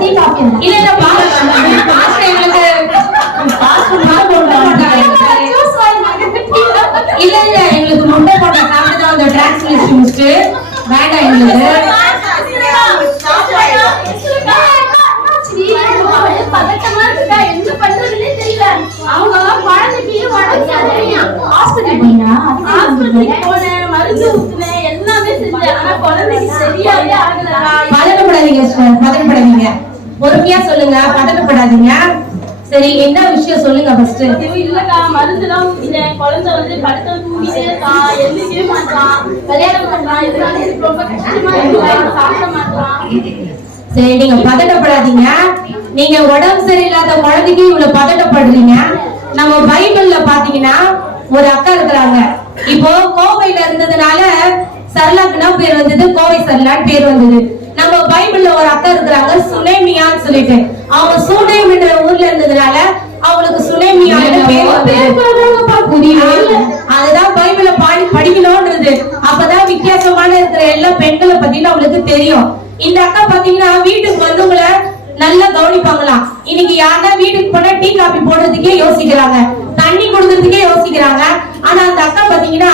டீ காப்பி இல்ல இல்ல பாஸ்டர் எங்களுக்கு இல்ல இல்ல எங்களுக்கு முட்டை போட்ட சாப்பிட்டு அந்த டிரான்ஸ்லேஷன் முடிச்சுட்டு வேண்டாம் எங்களுக்கு. என்ன பண்றதுன்னே தெரியல. அவங்க குழந்தைக்கு ஹாஸ்பிட்டல் போனேன், மருந்து ஊத்துனேன், எல்லாமே செஞ்சேன். ஆனா குழந்தைக்கு சரியாவே ஆகல. பதட்டப்படாதீங்க சார், பதட்டப்படாதீங்க, பொறுமையா சொல்லுங்க, பதட்டப்படாதீங்க. சரி என்ன விஷயம் சொல்லுங்க ஃபர்ஸ்ட். இல்லக்கா, மருந்துலாம் ஊத்தினேன். குழந்தை வந்து படுத்த தூங்கிட்டே இருக்கான், எழுந்திக்கவே மாட்டான், விளையாட மாட்டான், இதனால எனக்கு ரொம்ப கஷ்டமா இருக்கு, சாப்பிட மாட்டான். சரி நீங்க பதட்டப்படாதீங்க. நீங்க உடம்பு சரியில்லாத குழந்தைக்கு இவ்வளவு பதட்டப்படுறீங்க. நம்ம பைபிள்ல பாத்தீங்கன்னா ஒரு அக்கா இருக்கிறாங்க. இப்போ கோவையில இருந்ததுனால சரளாக்குனா பேர் வந்தது, கோவை சரளான்னு பேர் வந்தது. நம்ம பைபிள்ல ஒரு அக்கா இருக்கிறாங்க சுனேமியான்னு சொல்லிட்டு. அவங்க சுனேம் என்ற ஊர்ல இருந்ததுனால அவங்களுக்கு சுனேமியான்னு பேர் வந்தது. அதுதான் பைபிள படிக்கணும்ன்றது. அப்பதான் வித்தியாசமான இருக்கிற எல்லா பெண்களை பத்தியும் அவங்களுக்கு தெரியும். இந்த அக்கா பாத்தீங்கன்னா வீட்டுக்கு வந்தவங்களை நல்லா கவனிப்பாங்களாம். இன்னைக்கு யாருன்னா வீட்டுக்கு போனா டீ காபி போடுறதுக்கே யோசிக்கிறாங்க, தண்ணி கொடுக்கறதுக்கே யோசிக்கிறாங்க. ஆனா அந்த அக்கா பாத்தீங்கன்னா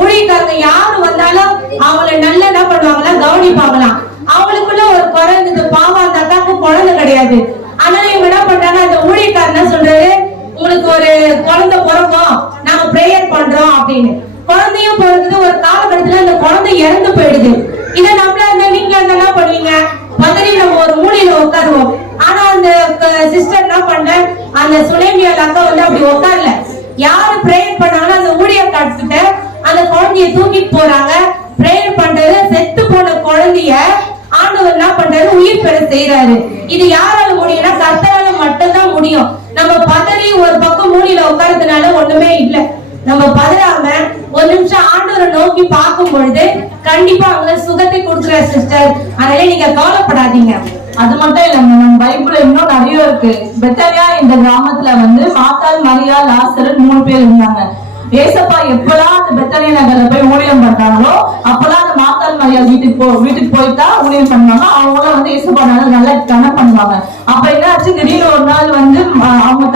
ஊழியக்காரங்க யாரு வந்தாலும் அவங்கள நல்லா என்ன பண்ணுவாங்களா, கவனிப்பாங்களாம். அவங்களுக்குள்ள ஒரு குறை இருந்தது, பாவம் அந்த அக்காவுக்கு குழந்தை கிடையாது. ஆனா இவங்க என்ன பண்றாங்க, அந்த ஊழியக்காரனா சொல்றாரு, உங்களுக்கு ஒரு குழந்தை பிறக்கும், நாங்க பிரேயர் பண்றோம் அப்படின்னு. குழந்தையும் பிறகுது. ஒரு காலகட்டத்துல அந்த குழந்தை இறந்து போயிடுது. இதை நம்மள அந்த வீட்டுல இருந்தா என்ன பண்ணுவீங்க, பதறி நம்ம ஒரு மூலையில உட்காருவோம். ஆனா அந்த சிஸ்டர் என்ன பண்ண, அந்த சுனேமியால் அக்கா வந்து அப்படி உட்காரல. யாரு பிரேயர் பண்ணாலும் அந்த ஊழியக்காரர்கிட்ட அந்த குழந்தைய தூக்கிட்டு போறாங்க, பிரேயர் பண்றது செய்யறாரு. இது யாரால முடியும்னா கர்த்தரால மட்டும்தான் முடியும். நம்ம பதறி ஒரு பக்கம் மூலையில உட்காரதுனால ஒண்ணுமே இல்லை. நம்ம பதறாம ஒரு நிமிஷம் ஆண்டவரை நோக்கி பார்க்கும் பொழுது கண்டிப்பா அவங்க சுகத்தை கொடுக்குற சிஸ்டர். அதனால நீங்க கவலைப்படாதீங்க. அது மட்டும் இல்ல, நம்ம பைபிள்ல இன்னும் நிறைய இருக்கு. பெத்தானியா இந்த கிராமத்துல மாத்தாள், மரியா, லாசர் 3 பேர் இருந்தாங்க. ஏசப்பா எப்பெல்லாம் அந்த பெத்தானியா நகர்ல போய் ஊழியம் பண்றாங்களோ அப்பெல்லாம் அந்த மாத்தாள், மரியா வீட்டுக்கு போயிட்டா ஊழியம் பண்ணுவாங்க. அவங்களும் ஏசப்பா நல்லா கணக்கு பண்ணுவாங்க. அப்ப என்ன ஆச்சு, திடீர்னு ஒரு நாள் அவங்க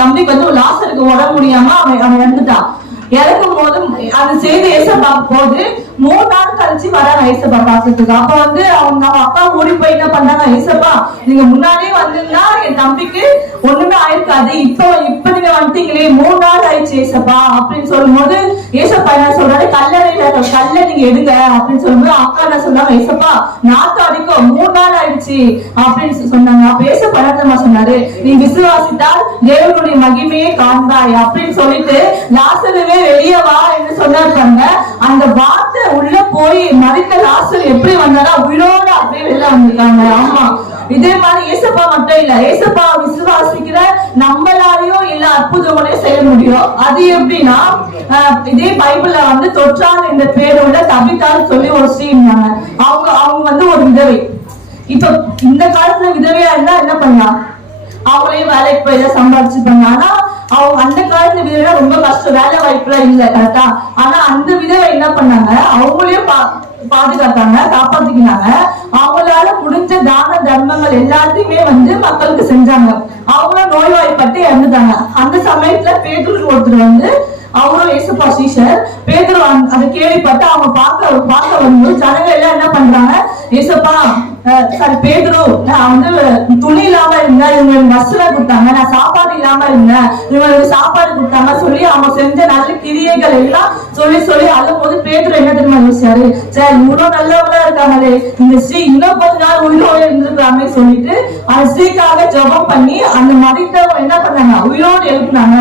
தம்பிக்கு லாசருக்கு உடம்பு முடியாம அவன் இறந்துட்டான். இறக்கும் போது அது செய்து ஏசப்பா போது 3 நாள் கழிச்சு வராங்க ஏசப்பா பாக்கிறதுக்கு. அப்ப அவங்க அப்பா ஓடி போய் என்ன பண்றாங்க, ஏசப்பா நீங்க முன்னாடியே வந்தீங்கன்னா என் தம்பிக்கு ஒண்ணுமே ஆயிருக்காது, இப்ப நீங்க வந்துட்டீங்களே 3 நாள் ஆயிடுச்சு ஏசப்பா அப்படின்னு சொல்லும் போது ஏசப்பா என்ன சொல்றாரு, கல்ல நீங்க எடுங்க அப்படின்னு சொல்லும்போது அக்கா என்ன சொல்றாங்க, ஏசப்பா நாத்து அடிக்கும் 3 நாள் ஆயிடுச்சு அப்படின்னு சொன்னாங்க. அப்ப ஏசப்பா என்ன சொன்னாரு, நீ விசுவாசித்தால் தேவனுடைய மகிமையே காண்பாய் அப்படின்னு சொல்லிட்டு லாசருவே வெளியே வா என்று சொன்னாங்க. அந்த வார்த்தை உள்ள போய் மறித்த லாசர் எப்படி வந்தாரா உயிரோட அப்படியே வெளில வந்திருக்காங்க. ஆமா, இதே மாதிரி ஏசப்பா மட்டும் இல்ல, ஏசப்பா விசுவாசிக்கிற நம்மளாலையும் எல்லா அற்புதங்களையும் செய்ய முடியும். அது எப்படின்னா இதே பைபிள்ல தொற்றால் என்ற பேரோட தபித்தால் சொல்லி ஒரு ஸ்ரீ இருந்தாங்க. அவங்க ஒரு விதவை. இப்ப இந்த காலத்துல விதவையா இருந்தா என்ன பண்ணலாம், அவங்களையும் வேலைக்கு போய் சம்பாதிச்சு பண்ணலாம். ஆனா அவங்க அந்த காலத்துல விதவை ரொம்ப கஷ்டம், வேலை வாய்ப்புலாம் இல்ல கரெக்டா. ஆனா அந்த விதவை என்ன பண்ணாங்க, அவங்களையும் பாதுகாத்தாங்க, காப்பாத்திக்கினாங்க. அவங்களால முடிஞ்ச தான தர்மங்கள் எல்லாத்தையுமே மக்களுக்கு செஞ்சாங்க. அவங்களும் நோய்வாய்ப்பட்டு இறந்துட்டாங்க. அந்த சமயத்துல பேதுரு ஒருத்தர் அவரும் ஏசப்பா சீஷர். பேதுரு அதை கேள்விப்பட்டு அவங்க பார்க்க வந்து ஜனங்க எல்லாம் என்ன பண்றாங்க, ஏசப்பா சாரி பேதுரு நான் துணி இல்லாம இருந்தேன், இவங்களுக்கு வஸ்திரம் கொடுத்தாங்க, நான் சாப்பாடு இல்லாம இருந்தேன், இவங்களுக்கு சாப்பாடு கொடுத்தாங்க சொல்லி அவங்க செஞ்ச நல்ல கிரியைகள் எல்லாம் சொல்லி அழும் போது பேதுரு என்ன தெரியுமா யோசிச்சாரு, சரி இவ்வளவு நல்லவங்களா இருக்காங்களே, இந்த ஸ்ரீ இன்னும் கொஞ்ச நாள் உயிரோடு இருந்திருக்காங்க சொல்லிட்டு அந்த ஸ்ரீக்காக ஜெபம் பண்ணி அந்த மறித்தவங்க என்ன பண்ணாங்க, உயிரோடு எழுப்பினாங்க.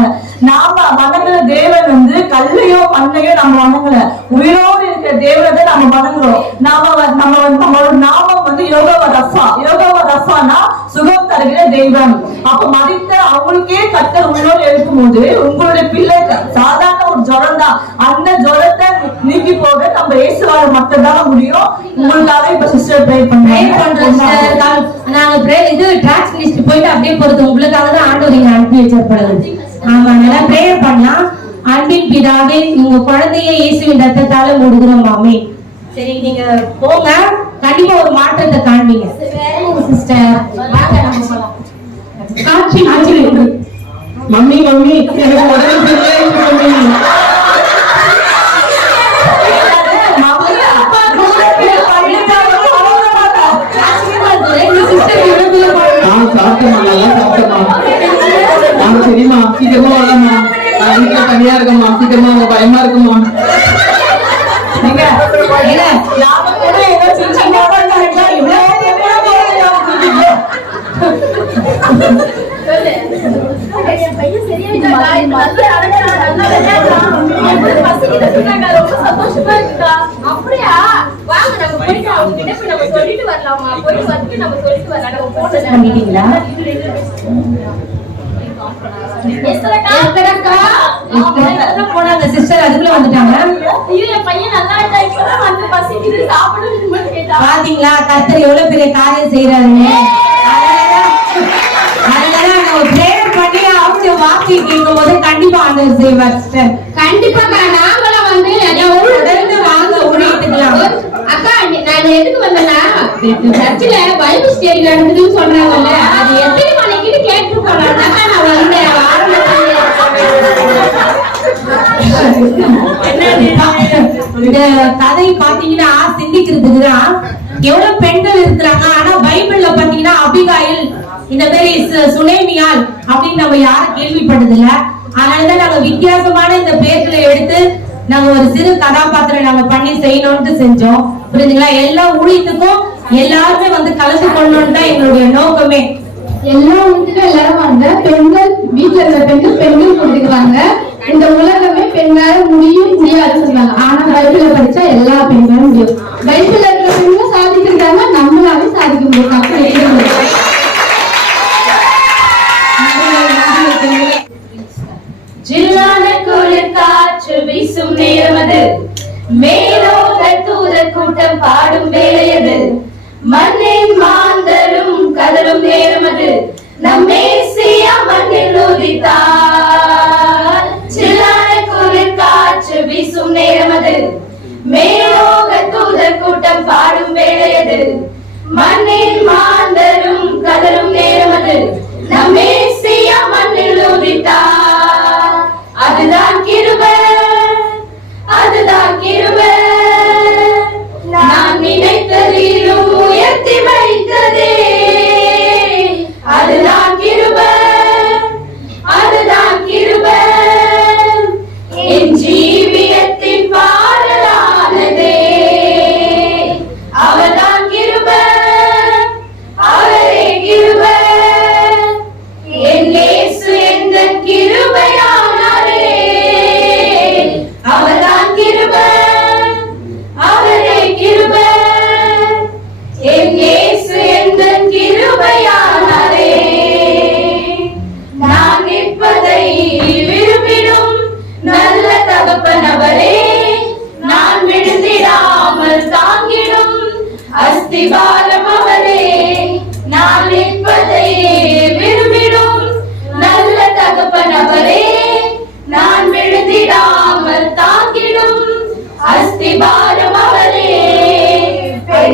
நாம வணங்குற தேவன் கல்லையோ மண்ணையோ நம்ம வணங்கல, உயிரோடு இருக்கிற தேவனை நம்ம வணங்குறோம். நம்மளோட நாமம் யோகவ ரஃபானா சுகம் தருகிற தெய்வம். அப்ப மறித்த அவங்களுக்கே கர்த்தர் உயிரோடு எழுப்பும் போது உங்களுடைய பிள்ளை சாதாரண ஒரு ஜுரம் தான், அந்த ஜுரத்தை நீக்கி போக நம்ம இயேசுவால மட்டும்தான் முடியும். உங்களுக்காக இப்ப சிஸ்டர் ப்ரே பண்றோம். நாங்க இது டாக்ஸ் லிஸ்ட் போயிட்டு அப்படியே போறது உங்களுக்காக தான் ஆண்டவர் இங்க அனுப்பி வச்சிருப்படுது. ஆமா, நல்லா ப்ரேயர் பண்ணலாம். அன்பின் பிதாவே உங்க குழந்தைய இயேசுவின் ரத்தத்தால மூடுகிறோம். ஆமே. சரி, நீங்க போங்க, கண்டிப்பா ஒரு மாற்றத்தை காண்பீங்க. சிஸ்டர் மம்மி எனக்கு உடனே சரிம்மா, சீக்கிரமா வரலாமா, நான் வீட்டுல தனியா இருக்கம்மா, சீக்கிரமா உங்க பயமா இருக்குமா. அப்படியா, வாங்க நம்ம போயிட்டு அவங்க கிட்ட நம்ம சொல்லிட்டு வரலாமா, போயிட்டு வந்து நம்ம சொல்லிட்டு வரலாம். பண்ணிட்டீங்களா? போனாங்க சிஸ்டர், அதுக்குள்ள வந்துட்டாங்க. பாத்தீங்களா கர்த்தர் எவ்வளவு பெரிய காரியம் செய்யறாருன்னு. அதனால நம்ம பிரேயர் பண்ணி அவங்க வாக்கி கேட்கும் போது கண்டிப்பா ஆண்டவர் செய்வார் சிஸ்டர். கண்டிப்பா நாங்களும் தொடர்ந்து வாங்க ஊழியத்துக்கலாம். அக்கா நான் எதுக்கு வந்தேன்னா சர்ச்சில் பைபிள் ஸ்டடி நடக்குதுன்னு சொல்றாங்கல்ல, அது எத்தனை மணிக்கு கேட்டு போறாங்க. நான் வந்தேன் இந்த கதை பாத்தீங்கன்னா சிந்திக்கிறதுக்குதான் எவ்வளவு பெண்கள் இருக்கிறாங்க. ஆனா பைபிள்ல பாத்தீங்கன்னா அபிகாயில் இந்த மாதிரி சுனேமியால் அப்படின்னு நம்ம யாரும் கேள்விப்பட்டது இல்ல. அதனாலதான் நாங்க வித்தியாசமான இந்த பேர்களை எடுத்து நாங்க ஒரு சிறு கதாபாத்திரம் நாங்க பண்ணி செய்யணும்னு செஞ்சோம். புரியுதுங்களா? எல்லா ஊழியத்துக்கும் எல்லாருமே கலந்து கொள்ளணும்னு தான் எங்களுடைய நோக்கமே. எல்லா ஊழியத்துக்கும் எல்லாரும் வாங்க. பெண்கள் வீட்டுல இருந்த பெண்கள் கொடுத்துக்குவாங்க. இந்த உலகமே பெண்ணால முடியாது சொல்லுவாங்க. ஆனா பைபிள படிச்சா எல்லா பெண்களும் முடியும். பைபிள்ல இருக்கிற பெண்களும் சாதிச்சிருக்காங்க, நம்மளாவே சாதிக்க முடியும்.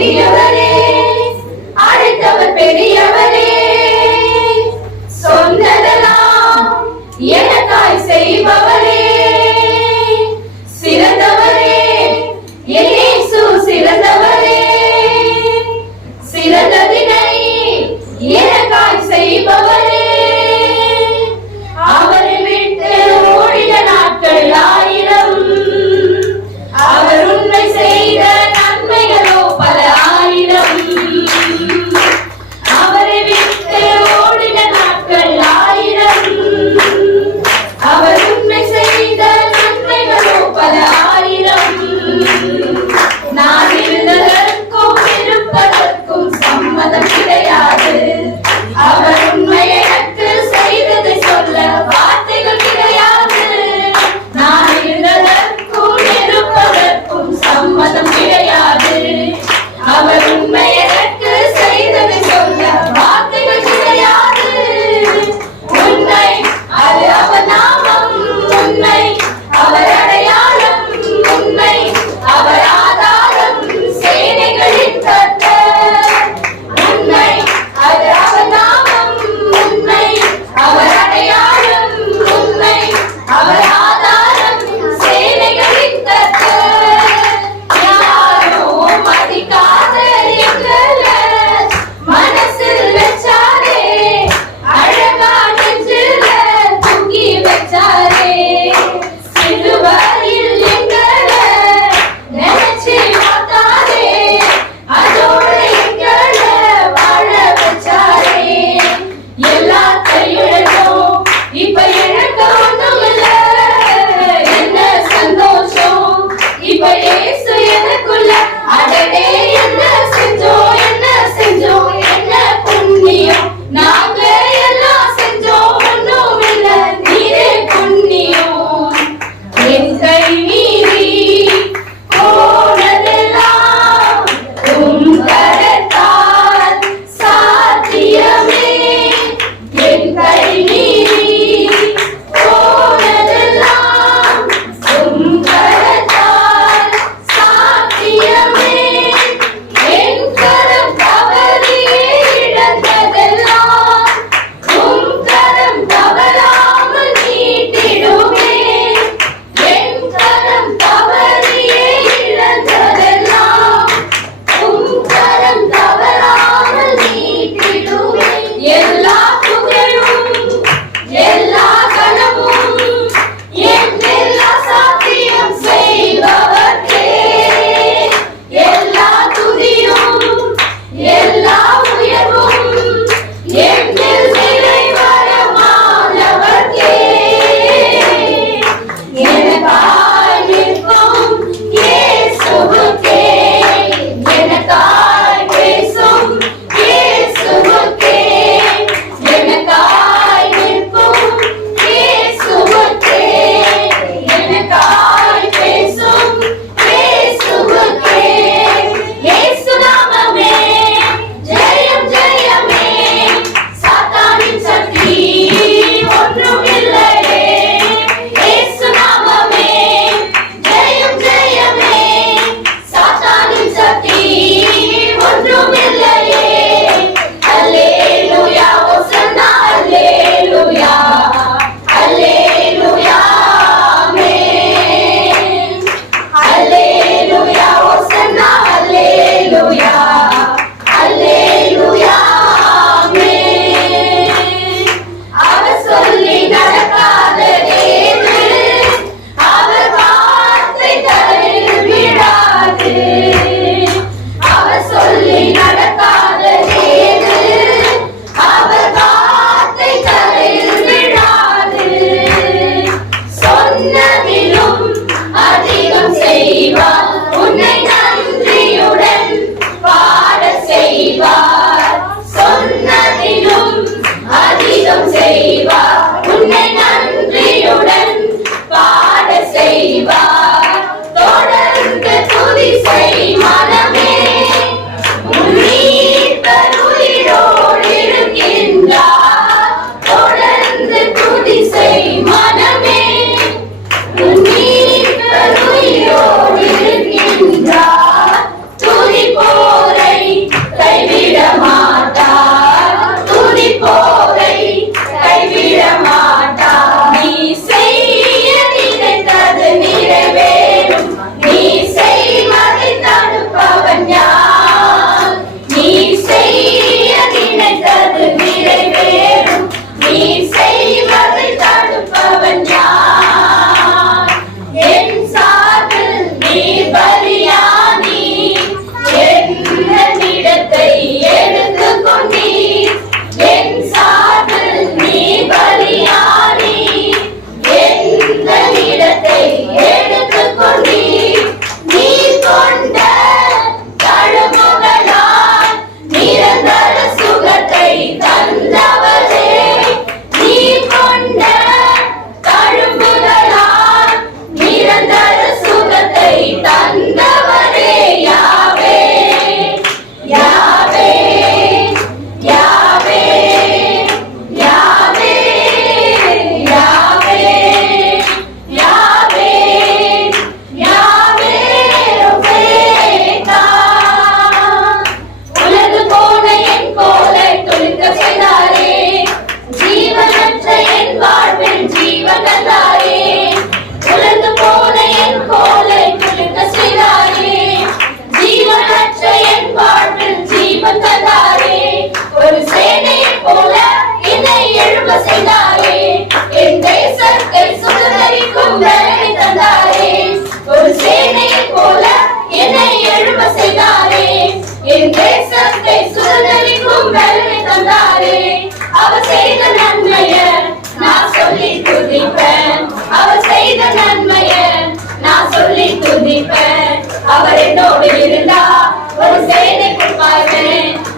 பெரியவரே, அழைத்தவர் பெரியவரே, சொன்னதெல்லாம் எனக்காய் செய்பவரே, சிறந்தவரே, என் இயேசு சிறந்தவரே, சிறந்ததினை எனக்காய் செய்பவரே, அவரை விட்டு ஓடின நாட்கள் 1000, அவர் உண்மை செய்த நன்மைகளோ பல 1000.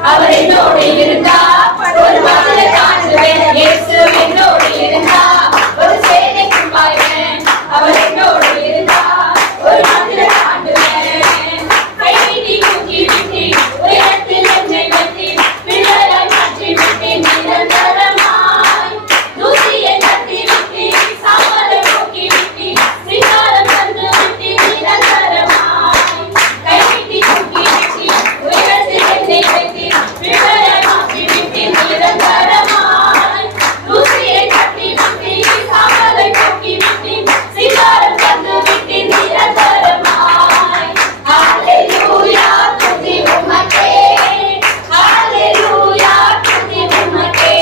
அவர் என்னோடு இருந்தா ஒரு மகளை காணுவேன். இயேசு என்னோடு இருந்தா ஒரு சேனைக்கு பாய்வேன். அவர் என்னோடு இருந்தா ஒரு மகளை காணுவேன். கை நீட்டி தூக்கி விட்டி உயரத்தில் என்னை வெட்டி விழலாய் மாற்றி விட்டி நிரந்தரமாய் தூசியை தட்டி விட்டி சாமலை போக்கி விட்டி சிங்காரம் தந்து விட்டி நிரந்தரமாய் கை நீட்டி தூக்கி விட்டி உயரத்தில் என்னை வெட்டி விழலாய் மாற்றி விட்டி நிரந்தரமாய் தூசியை தட்டி விட்டி சாமலை போக்கி விட்டி சிங்காரம் தந்து விட்டி நிரந்தரமாய். ஹalleluya துதி உமக்கே, ஹalleluya துதி உமக்கே,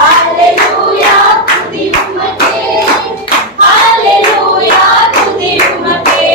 ஹalleluya துதி உமக்கே, ஹalleluya துதி உமக்கே.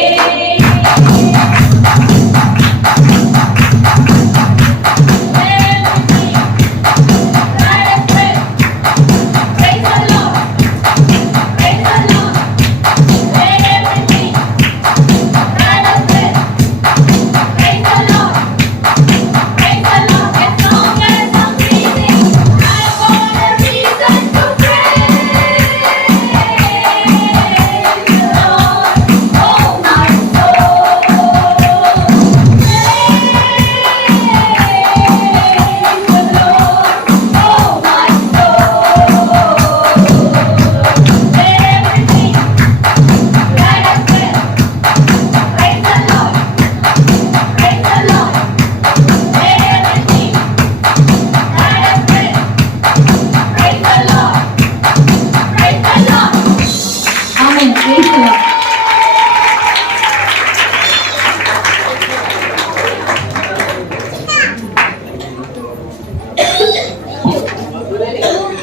ஆமென். praise the Lord.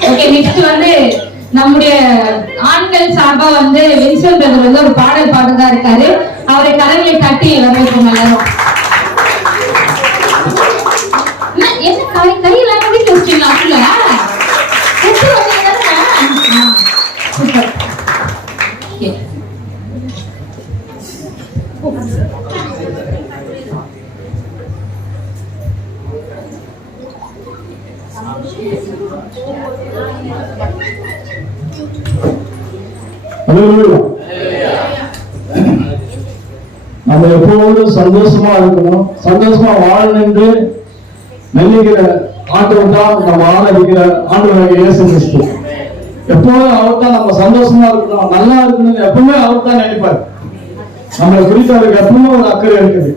Okay, next வந்து நம்முடைய ஆண்கள் சார்பா வந்து வின்சன் பிரதர் வந்து ஒரு பாடல் பாடுறதா இருக்காரு. அவரை கரங்களை தட்டி வரவேற்போம் எல்லாரும். என்ன கையில வீட்டுல வச்சுக்கலாம் சூப்பர். நம்ம எப்போதும் சந்தோஷமா இருக்கணும், சந்தோஷமா வாழணும்னு நினைக்கிற ஆண்டவர் தான் நம்ம ஆதரிக்கிற ஆண்டவராகிய இயேசு கிறிஸ்து. எப்போதும் அவர் தான் நம்ம சந்தோஷமா இருக்கணும், நல்லா இருக்கணும்னு எப்பவுமே அவர் தான் நினைப்பார். நம்மளை குறித்து அவருக்கு எப்பவுமே ஒரு அக்கறை இருக்குது.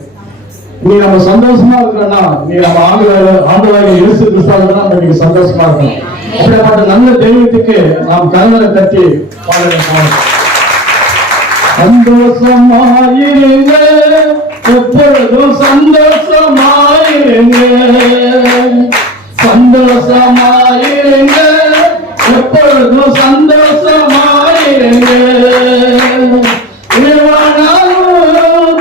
நீ நம்ம சந்தோஷமா இருக்கிறோம்னா நீ நம்ம ஆண்டவராகிய இயேசு கிறிஸ்துவால தான் நம்ம இன்னைக்கு சந்தோஷமா இருக்கணும். அப்படிப்பட்ட நல்ல தெய்வத்துக்கு நாம் கரங்களை தட்டி பாடுகிறோம். சந்தோஷமாயிருங்க, எப்பொழுதும் சந்தோஷமாயிருங்க, சந்தோஷமாயிருங்க, எப்பொழுதும் சந்தோஷமாயிருங்க. உயர்வானாலும்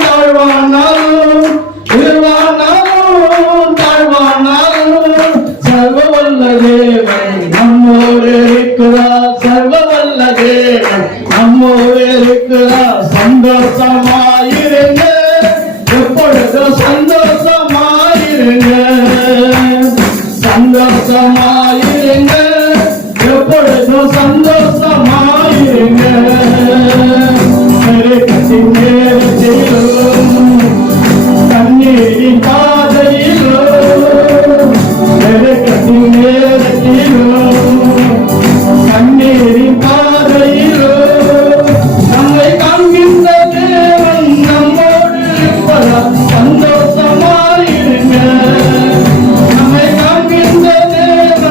தாழ்வானாலும், உயர்வானாலும் தாழ்வானாலும், சர்வ வல்ல தேவன் நம்மோடு இருக்கிறார், சர்வ வல்ல தேவன் நம்மோடு இருக்கிறார். சந்தோஷமாயிருங்க, எப்பொழுதும் சந்தோஷமாயிருங்க, சந்தோஷமாயிருங்க, எப்பொழுதும் சந்தோஷமாயிருங்க. நெருக்கத்தின் நேரத்திலும் கண்ணீரின் பாதையிலும், நெருக்கத்தின் நேரத்திலும் கண்ணீரின் பாதையிலும் நம்மை காண்கின்ற தேவன் நம்மோடு இருப்பதால் சந்தோஷமாயிருங்க. நம்மை காண்கின்ற தேவன்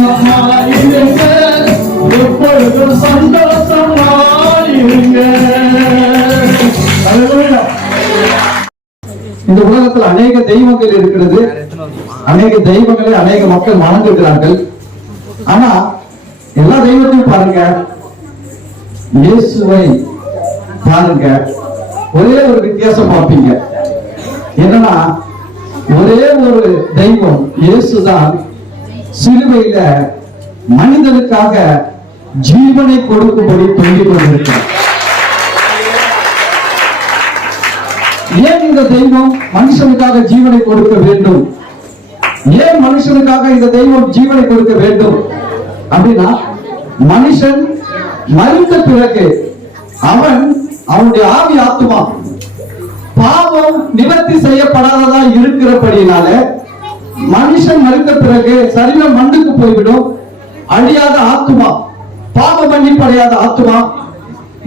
சந்தோஷமாயிருங்க, எப்பொழுதும் சந்தோஷமாயிருங்க. அல்லேலூயா. இந்த உலகத்தில் அநேக தெய்வங்கள் இருக்கிறது. அநேக தெய்வங்களை அநேக மக்கள் வணங்குகிறார்கள். ஆனா எல்லா தெய்வத்தையும் பாருங்க, இயேசுவை பாருங்க, ஒரே ஒரு வித்தியாசம் பார்ப்பீங்க. என்னன்னா ஒரே ஒரு தெய்வம் இயேசுதான் சிலுவையில மனிதனுக்காக ஜீவனை கொடுக்கும்படி தொங்கிக் கொண்டிருக்கிறார். ஏன் இந்த தெய்வம் மனுஷனுக்காக ஜீவனை கொடுக்க வேண்டும்? ஏன் மனுஷனுக்காக இந்த தெய்வம் ஜீவனை கொடுக்க வேண்டும் அப்படின்னா, மனுஷன் மறித்த பிறகு அவனுடைய ஆவி ஆத்துமா பாவம் நிவர்த்தி செய்யப்படாததா இருக்கிறபடினால மனுஷன் மறித்த பிறகு சரீரம் மண்ணுக்கு போய்விடும். அழியாத ஆத்துமா, பாவ மன்னிப்படையாத ஆத்துமா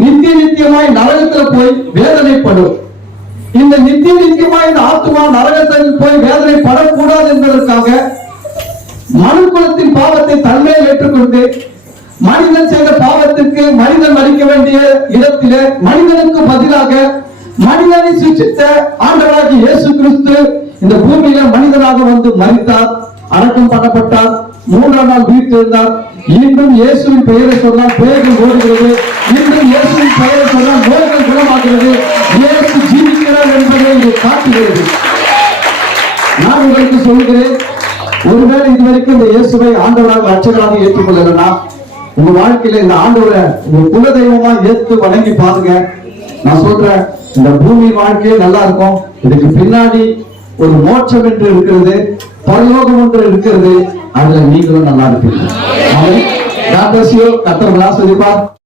நித்தியமாய் நரகத்தில் போய் வேதனைப்படும். இந்த நித்தியமாய் இந்த ஆத்துமா நரகத்தில் போய் வேதனை படக்கூடாது என்பதற்காக மனுக்குலத்தின் பாவத்தை தன்மையில் ஏற்றுக்கொண்டு மனிதன் செய்த பாவத்திற்கு மனிதன் மறிக்க வேண்டிய இடத்திலே மனிதனுக்கு பதிலாக மனிதனை சிருஷ்டித்த ஆண்டவராகிய இயேசு கிறிஸ்து இந்த பூமியில மனிதனாக வந்து மரித்தார், அடக்கம் பண்ணப்பட்டார், 3ஆம் நாள் உயிர்த்தெழுந்தார். இன்னும் இயேசுவின் பெயரை சொன்னால் பேய்கள் ஓடுகிறது, இன்னும் இயேசுவின் பெயரை சொன்னால் நோய்கள் குணமாகிறது. இயேசு ஜீவிக்கிறார் என்பதை இது காட்டுகிறது. நான் உங்களுக்கு சொல்கிறேன், ஒருவேளை இதுவரைக்கும் இந்த இயேசுவை ஆண்டவராக ரட்சகராக ஏற்றுக்கொள்ளலன்னா, உங்க வாழ்க்கையில இந்த ஆண்டவரை உங்க குலதெய்வமா ஏற்று வணங்கி பாருங்க. நான் சொல்றேன், இந்த பூமி வாழ்க்கையே நல்லா இருக்கும். இதுக்கு பின்னாடி ஒரு மோட்சம் என்று இருக்கிறது, பரலோகம் என்று இருக்கிறது. அதுல நீங்களும் நல்லா இருப்பீங்க. கர்த்தர் ஆசீர்வதிப்பார்.